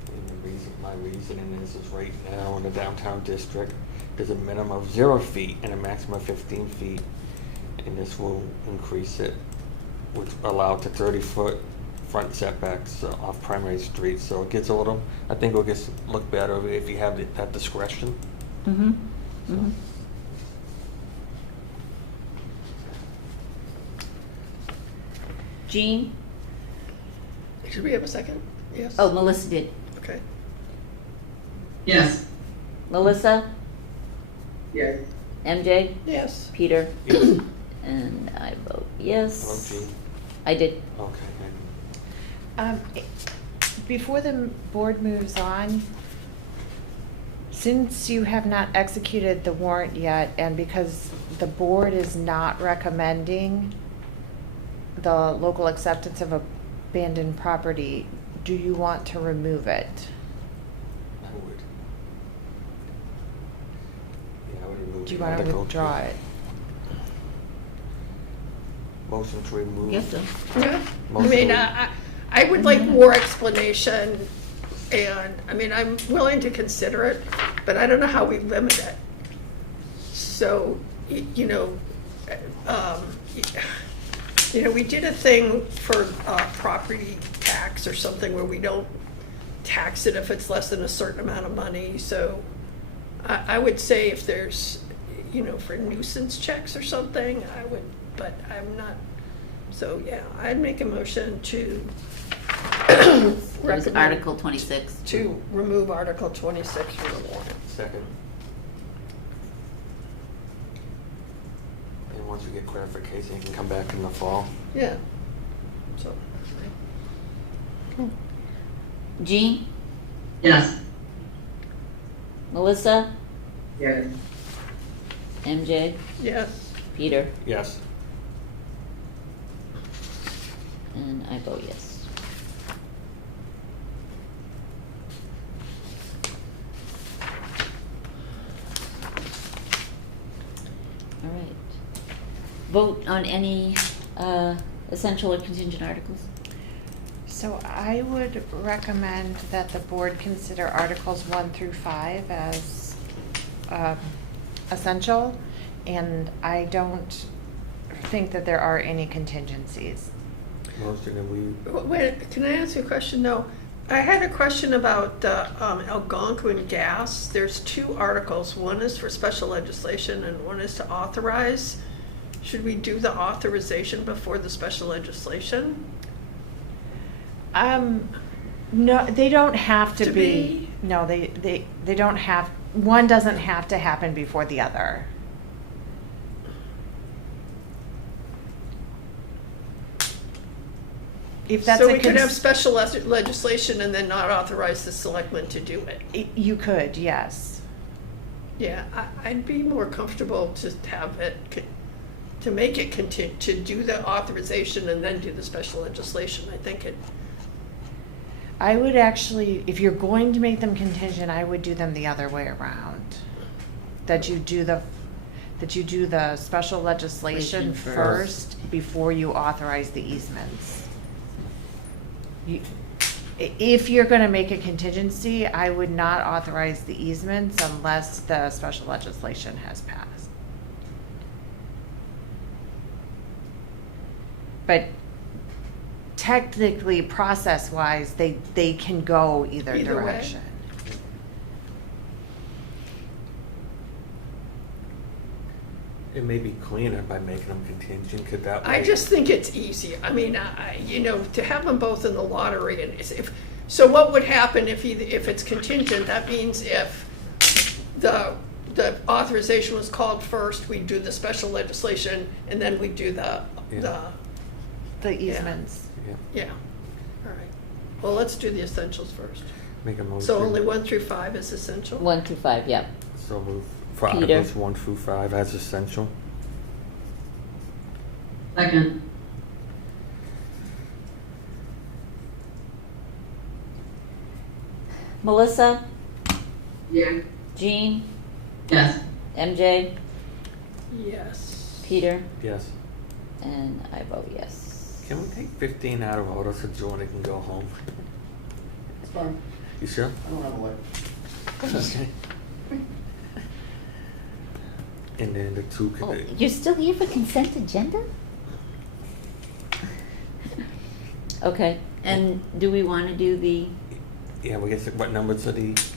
And my reasoning is right now in the downtown district, there's a minimum of 0 feet and a maximum of 15 feet. And this will increase it, which allow to 30-foot front setbacks off primary streets. So it gets a little, I think it'll just look better if you have that discretion. Mm-hmm. So. Mm-hmm. Jean? Should we have a second? Yes? Oh, Melissa did. Okay. Yes. Melissa? Yes. MJ? Yes. Peter? Yes. And I vote Hello, yes. Jean. I did. Okay. Before the board moves on, since you have not executed the warrant yet, and because the board is not recommending the local acceptance of abandoned property, do you want to remove it? I would. Yeah, I would remove Do you the want to article. withdraw it? Motion to remove. Yes, sir. Yeah. I Motion mean, to- I would like more explanation, and, I mean, I'm willing to consider it, but I don't know how we limit it. So, you know, we did a thing for property tax or something where we don't tax it if it's less than a certain amount of money. So I would say if there's, for nuisance checks or something, I would, but I'm not. So, yeah, I'd make a motion to It was recommend Article 26. to remove Article 26 from the warrant. Second. And once we get clarification, you can come back in the fall. Yeah. So, Jean? Yes. Melissa? Yes. MJ? yes. Peter? Yes. And I vote yes. All right. Vote on any essential or contingent articles? So I would recommend that the board consider Articles 1 through 5 as essential, and I don't think that there are any contingencies. Motion that we, Wait, can I ask you a question? No. I had a question about Algonquin gas. There's 2 articles. One is for special legislation and one is to authorize. Should we do the authorization before the special legislation? No, they don't have to be. No, they don't have, one doesn't have to happen before the other. If that's So a we could have special legislation and then not authorize the selectmen to do it. You could, yes. Yeah, I'd be more comfortable to have it, to make it continue, to do the authorization and then do the special legislation. I think it, I would actually, if you're going to make them contingent, I would do them the other way around. That you do the special legislation first before you authorize the easements. If you're gonna make a contingency, I would not authorize the easements unless the special legislation has passed. But technically, process-wise, they can go either Either way. direction. It may be cleaner by making them contingent, could that way. I just think it's easy. I mean, to have them both in the lottery and so what would happen if it's contingent? That means if the authorization was called first, we'd do the special legislation and then we'd do the easements. Yeah. All right. Well, let's do the essentials first. Make a motion. So only 1 through 5 is essential? 1 through 5, yep. So move for Peter. Articles 1 through 5 as essential. Second. Melissa? Yeah. Jean? Yes. MJ? Yes. Peter? Yes. And I vote yes. Can we take 15 out of order so Joanna can go home? It's fine. You sure? I don't have a light. Okay. And then the 2 Oh, could you're still here for consent agenda? Okay, and do we want to do the, yeah, we guess what numbers are these?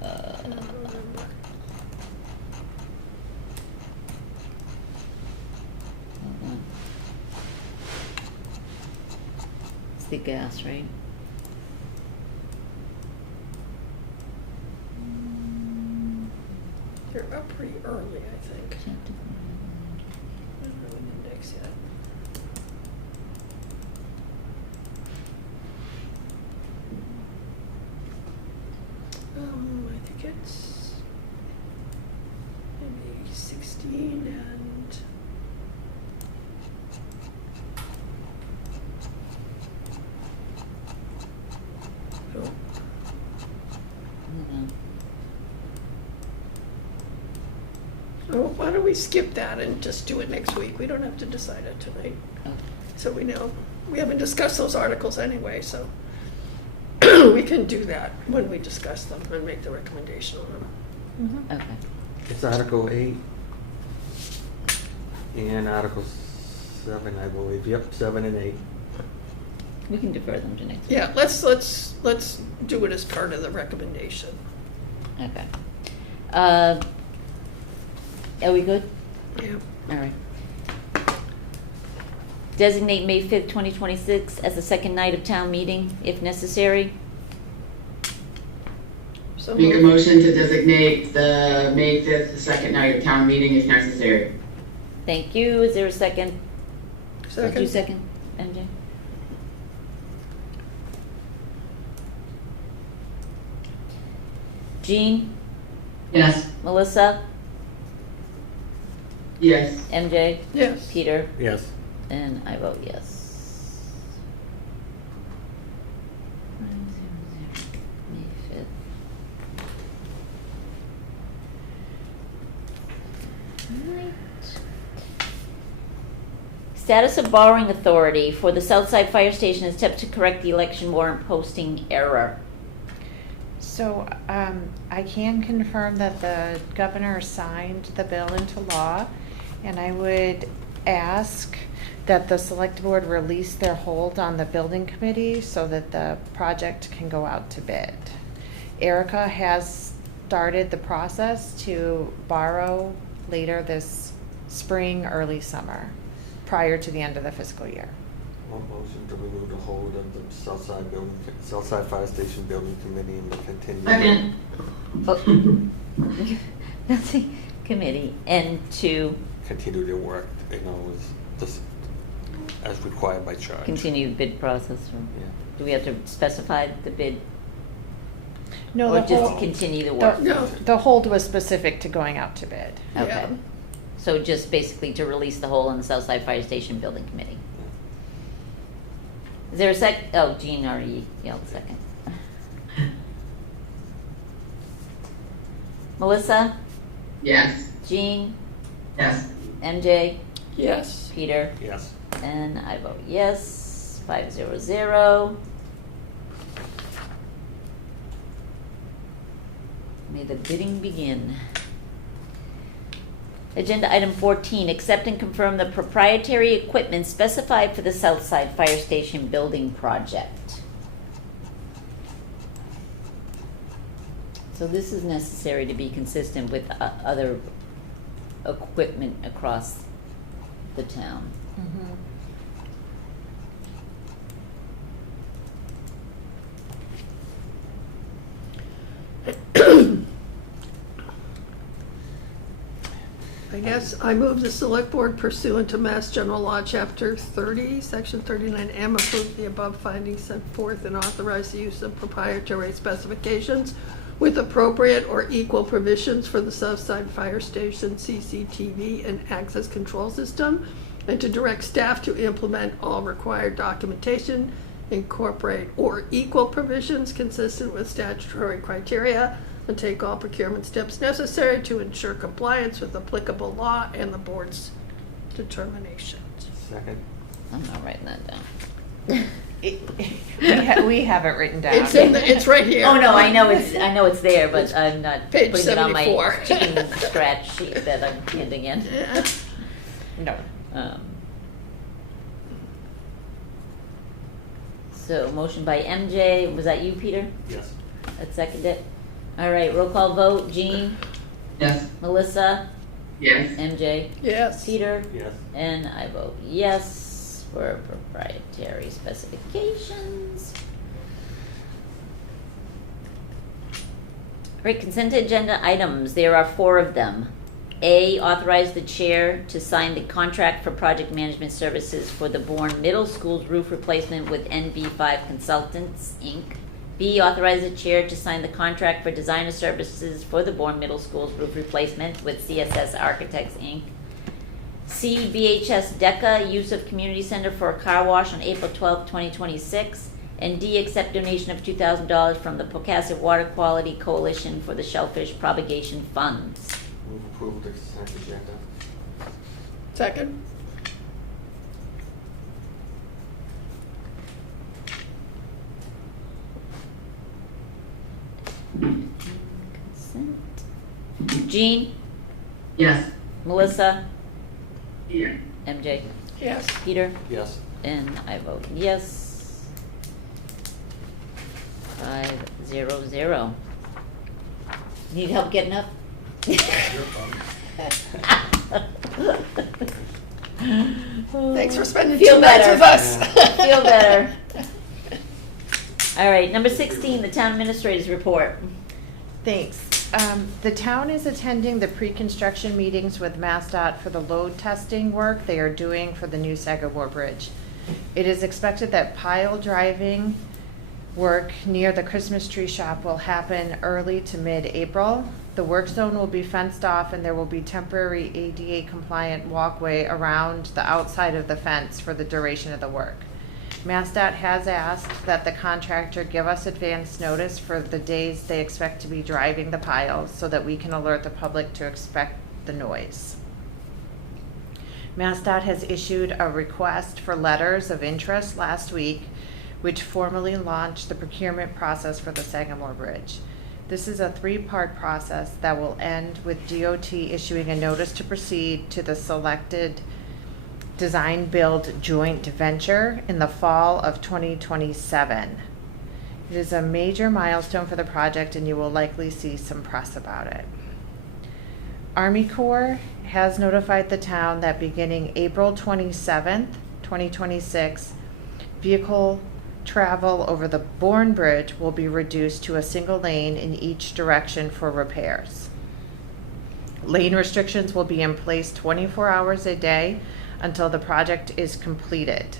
hold on. It's the gas, right? You're up pretty early, I think. I don't have an index yet. I think it's maybe 16 and oh, Hold on. oh, why don't we skip that and just do it next week? We don't have to decide it tonight. Oh. So we know, we haven't discussed those articles anyway, so we can do that when we discuss them and make the recommendation on them. Okay. It's Article 8 and Article 7, I believe. Yep, 7 and 8. We can defer them to next week. Yeah, let's do it as part of the recommendation. Okay. Are we good? Yeah. All right. Designate May 5th, 2026 as the second night of town meeting, if necessary. So Make a moved. motion to designate the May 5th, the second night of town meeting if necessary. Thank you. Is there a second? Second. Did you second, MJ? Jean? Yes. Melissa? Yes. MJ? Yes. Peter? Yes. And I vote yes. May 5th. Alright. Status of borrowing authority for the Southside Fire Station is steps to correct the election warrant posting error. So, I can confirm that the governor signed the bill into law, and I would ask that the select board release their hold on the building committee so that the project can go out to bid. Erica has started the process to borrow later this spring, early summer, prior to the end of the fiscal year. One motion to remove the hold of the Southside Fire Station Building Committee and to continue. Building committee and to Continue their work, just as required by charge. continue bid process. Yeah. Do we have to specify the bid? No, Or the just hold, continue the work? the hold was specific to going out to bid. Okay. Yeah. So just basically to release the hole in the Southside Fire Station Building Committee. Is there a oh, Jean already yelled second. Melissa? Yes. Jean? Yes. MJ? Yes. Peter? Yes. And I vote yes, 500. May the bidding begin. Agenda item 14, accept and confirm the proprietary equipment specified for the Southside Fire Station building project. So this is necessary to be consistent with other equipment across the town. I guess I move the select board pursuant to Mass General Law, Chapter 30, Section 39M, approve the above findings set forth and authorize the use of proprietary specifications with appropriate or equal provisions for the Southside Fire Station CCTV and access control system, and to direct staff to implement all required documentation, incorporate or equal provisions consistent with statutory criteria, and take all procurement steps necessary to ensure compliance with applicable law and the board's determinations. Second. I'm not writing that down. We have it written down. It's right here. Oh, no, I know it's there, but I'm not Page putting it on my 74. chicken scratch sheet that I'm handing in. Yeah. No. So motion by MJ, was that you, Peter? Yes. That seconded? All right, roll call vote, Jean, Yes. Melissa, Yes. MJ, Yes. Peter, Yes. and I vote yes for proprietary specifications. All right, consent agenda items, there are 4 of them. A, authorize the chair to sign the contract for project management services for the Bourne Middle School's roof replacement with NV5 Consultants, Inc. B, authorize the chair to sign the contract for designer services for the Bourne Middle School's roof replacement with CSS Architects, Inc. C, BHS DECA, use of community center for a car wash on April 12, 2026. And D, accept donation of $2,000 from the Pocasset Water Quality Coalition for the Shellfish Propagation Funds. Move approval of the consent agenda. Second. Consent. Jean, Yes. Melissa, Yeah. MJ, Yes. Peter, Yes. and I vote yes. 500. Need help getting up? Thanks for spending Feel 2 nights better. with us. Feel better. All right, number 16, the town administrator's report. Thanks. The town is attending the pre-construction meetings with MassDOT for the load testing work they are doing for the new Sagamore Bridge. It is expected that pile driving work near the Christmas tree shop will happen early to mid-April. The work zone will be fenced off and there will be temporary ADA compliant walkway around the outside of the fence for the duration of the work. MassDOT has asked that the contractor give us advance notice for the days they expect to be driving the piles so that we can alert the public to expect the noise. MassDOT has issued a request for letters of interest last week, which formally launched the procurement process for the Sagamore Bridge. This is a 3-part process that will end with DOT issuing a notice to proceed to the selected design-build joint venture in the fall of 2027. It is a major milestone for the project, and you will likely see some press about it. Army Corps has notified the town that beginning April 27th, 2026, vehicle travel over the Bourne Bridge will be reduced to a single lane in each direction for repairs. Lane restrictions will be in place 24 hours a day until the project is completed.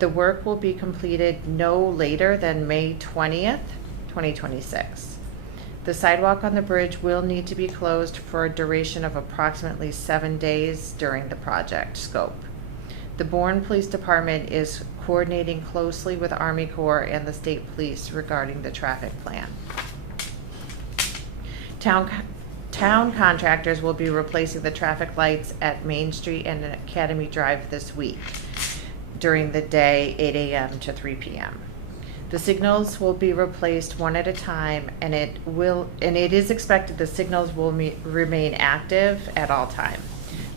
The work will be completed no later than May 20th, 2026. The sidewalk on the bridge will need to be closed for a duration of approximately 7 days during the project scope. The Bourne Police Department is coordinating closely with Army Corps and the state police regarding the traffic plan. Town contractors will be replacing the traffic lights at Main Street and Academy Drive this week during the day, 8 a.m. to 3 p.m. The signals will be replaced one at a time, and it is expected the signals will remain active at all times.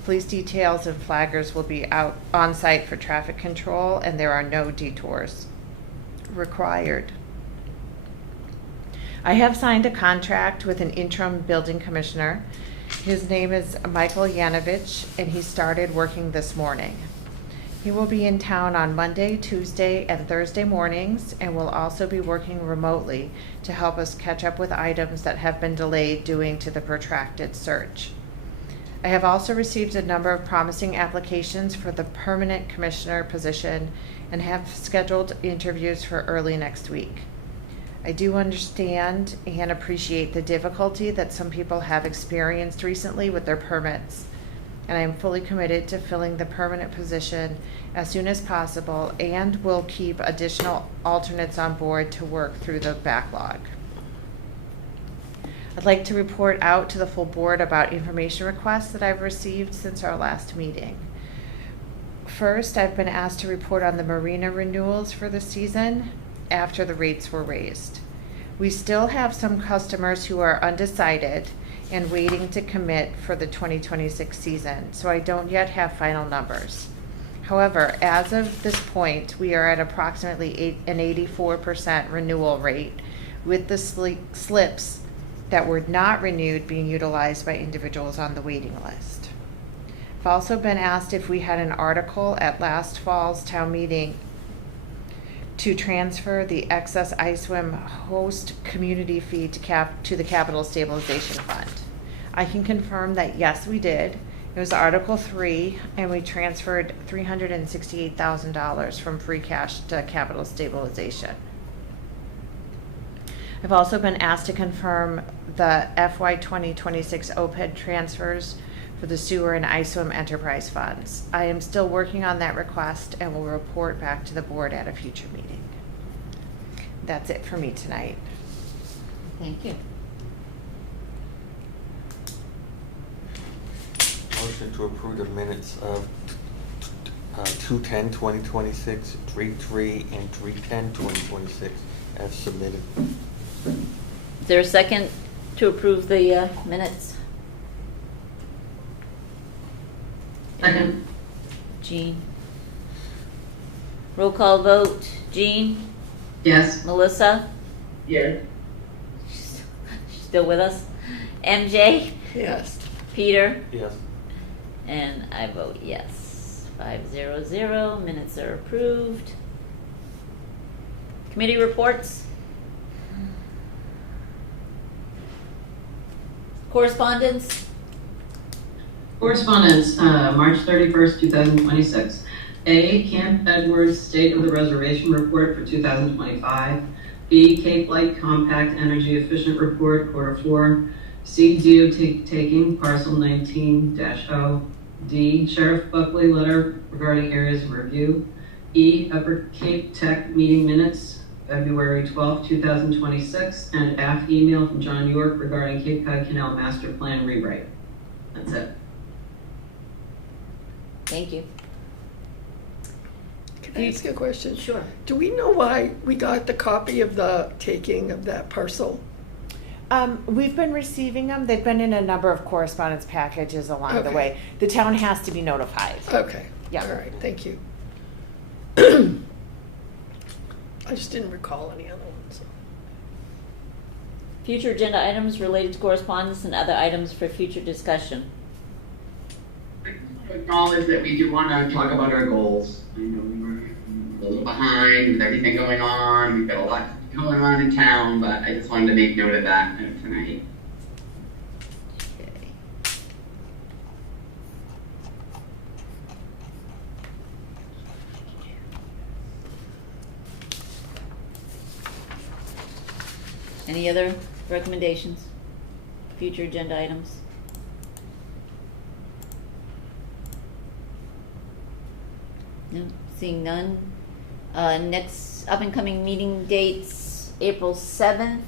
Police details and flaggers will be out on site for traffic control, and there are no detours required. I have signed a contract with an interim building commissioner. His name is Michael Yanovich, and he started working this morning. He will be in town on Monday, Tuesday, and Thursday mornings, and will also be working remotely to help us catch up with items that have been delayed due to the protracted search. I have also received a number of promising applications for the permanent commissioner position and have scheduled interviews for early next week. I do understand and appreciate the difficulty that some people have experienced recently with their permits, and I am fully committed to filling the permanent position as soon as possible and will keep additional alternates on board to work through the backlog. I'd like to report out to the full board about information requests that I've received since our last meeting. First, I've been asked to report on the marina renewals for the season after the rates were raised. We still have some customers who are undecided and waiting to commit for the 2026 season, so I don't yet have final numbers. However, as of this point, we are at approximately an 84% renewal rate, with the slips that were not renewed being utilized by individuals on the waiting list. I've also been asked if we had an article at last fall's town meeting to transfer the excess ISWIM host community fee to the Capital Stabilization Fund. I can confirm that yes, we did. It was Article 3, and we transferred $368,000 from free cash to capital stabilization. I've also been asked to confirm the FY 2026 OPEB transfers for the sewer and ISWIM enterprise funds. I am still working on that request and will report back to the board at a future meeting. That's it for me tonight. Thank you. Motion to approve the minutes of 2/10/2026, 3/3, and 3/10/2026 as submitted. Is there a second to approve the minutes? Second. Jean. Roll call vote. Jean? Yes. Melissa? Yes. She's still with us? MJ? Yes. Peter? Yes. And I vote yes. 500. Minutes are approved. Committee reports? Correspondence? Correspondence, March 31st, 2026. A, Camp Edwards State of the Reservation Report for 2025. B, Cape Light Compact Energy Efficient Report, Quarter 4. C, DOT taking, Parcel 19-0. D, Sheriff Buckley Letter regarding areas of review. E, Upper Cape Tech Meeting Minutes, February 12th, 2026. And F, email from John York regarding Cape Cod Canal Master Plan rewrite. That's it. Thank you. Can I ask a question? Sure. Do we know why we got the copy of the taking of that parcel? We've been receiving them. They've been in a number of correspondence packages along the Okay. way. The town has to be notified. Okay. Yeah. All right, thank you. I just didn't recall any other ones. Future agenda items related to correspondence and other items for future discussion. Acknowledge that we do want to talk about our goals. I know we're a little behind with everything going on. We've got a lot going on in town, but I just wanted to make note of that tonight. Any other recommendations? Future agenda items? No, seeing none. Next up and coming meeting dates, April 7th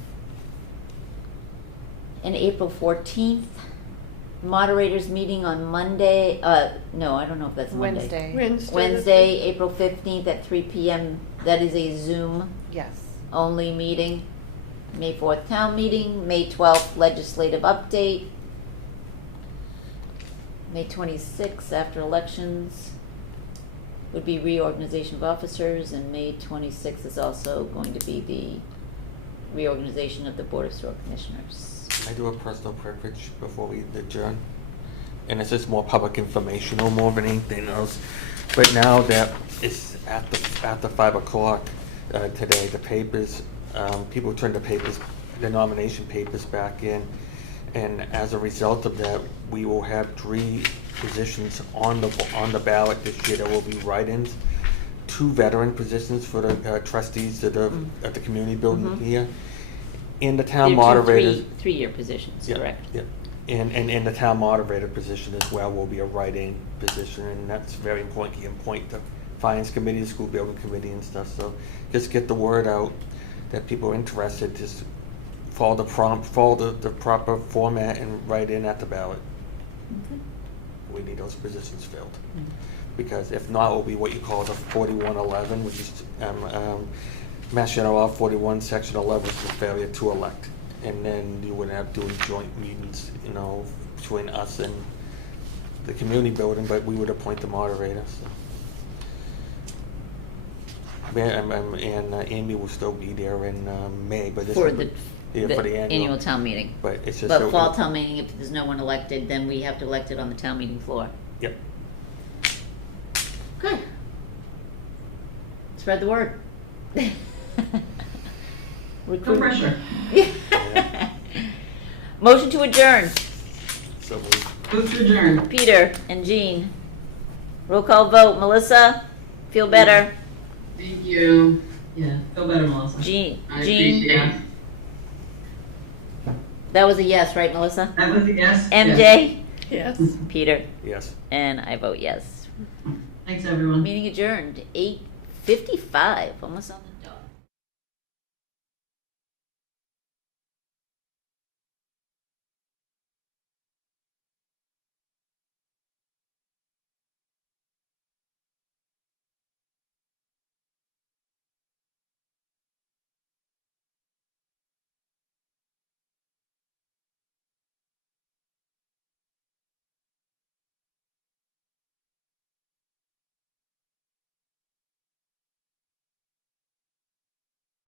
and April 14th. Moderators meeting on Monday, no, I don't know if that's Monday. Wednesday, April 15th at 3 p.m. That is a Zoom Yes. only meeting. May 4th town meeting, May 12th legislative update, May 26th after elections would be reorganization of officers, and May 26th is also going to be the reorganization of the Board of Sewer Commissioners. I do a personal preference before we adjourn, and it's just more public informational more than anything else. But now that it's after 5 o'clock today, the papers, people turn the nomination papers back in, and as a result of that, we will have 3 positions on the ballot this year. There will be write-ins, 2 veteran positions for the trustees at the community building here, and the town moderator. 3-year positions, Yeah, correct? yeah. And the town moderator position as well will be a write-in position, and that's very important. You can point to finance committee, the school building committee and stuff, so just get the word out that people are interested, just follow the proper format and write in at the ballot. Okay. We need those positions filled. Because if not, it will be what you call the 4111, which is Mass General Law 41, Section 11, which is failure to elect. And then you wouldn't have doing joint meetings, between us and the community building, but we would appoint the moderator. So. And Amy will still be there in May, but this For is for the annual town meeting. But it's just But fall town meeting, if there's no one elected, then we have to elect it on the town meeting floor. Yep. Good. Spread the word. No pressure. Motion to adjourn. So Move to adjourn. Peter and Jean. Roll call vote. Melissa, feel better. Thank you. Yeah, feel better, Melissa. Jean. I appreciate it. That was a yes, right, Melissa? That was a yes? MJ? Yes. Peter? Yes. And I vote yes. Thanks, everyone. Meeting adjourned, 8:55, almost on the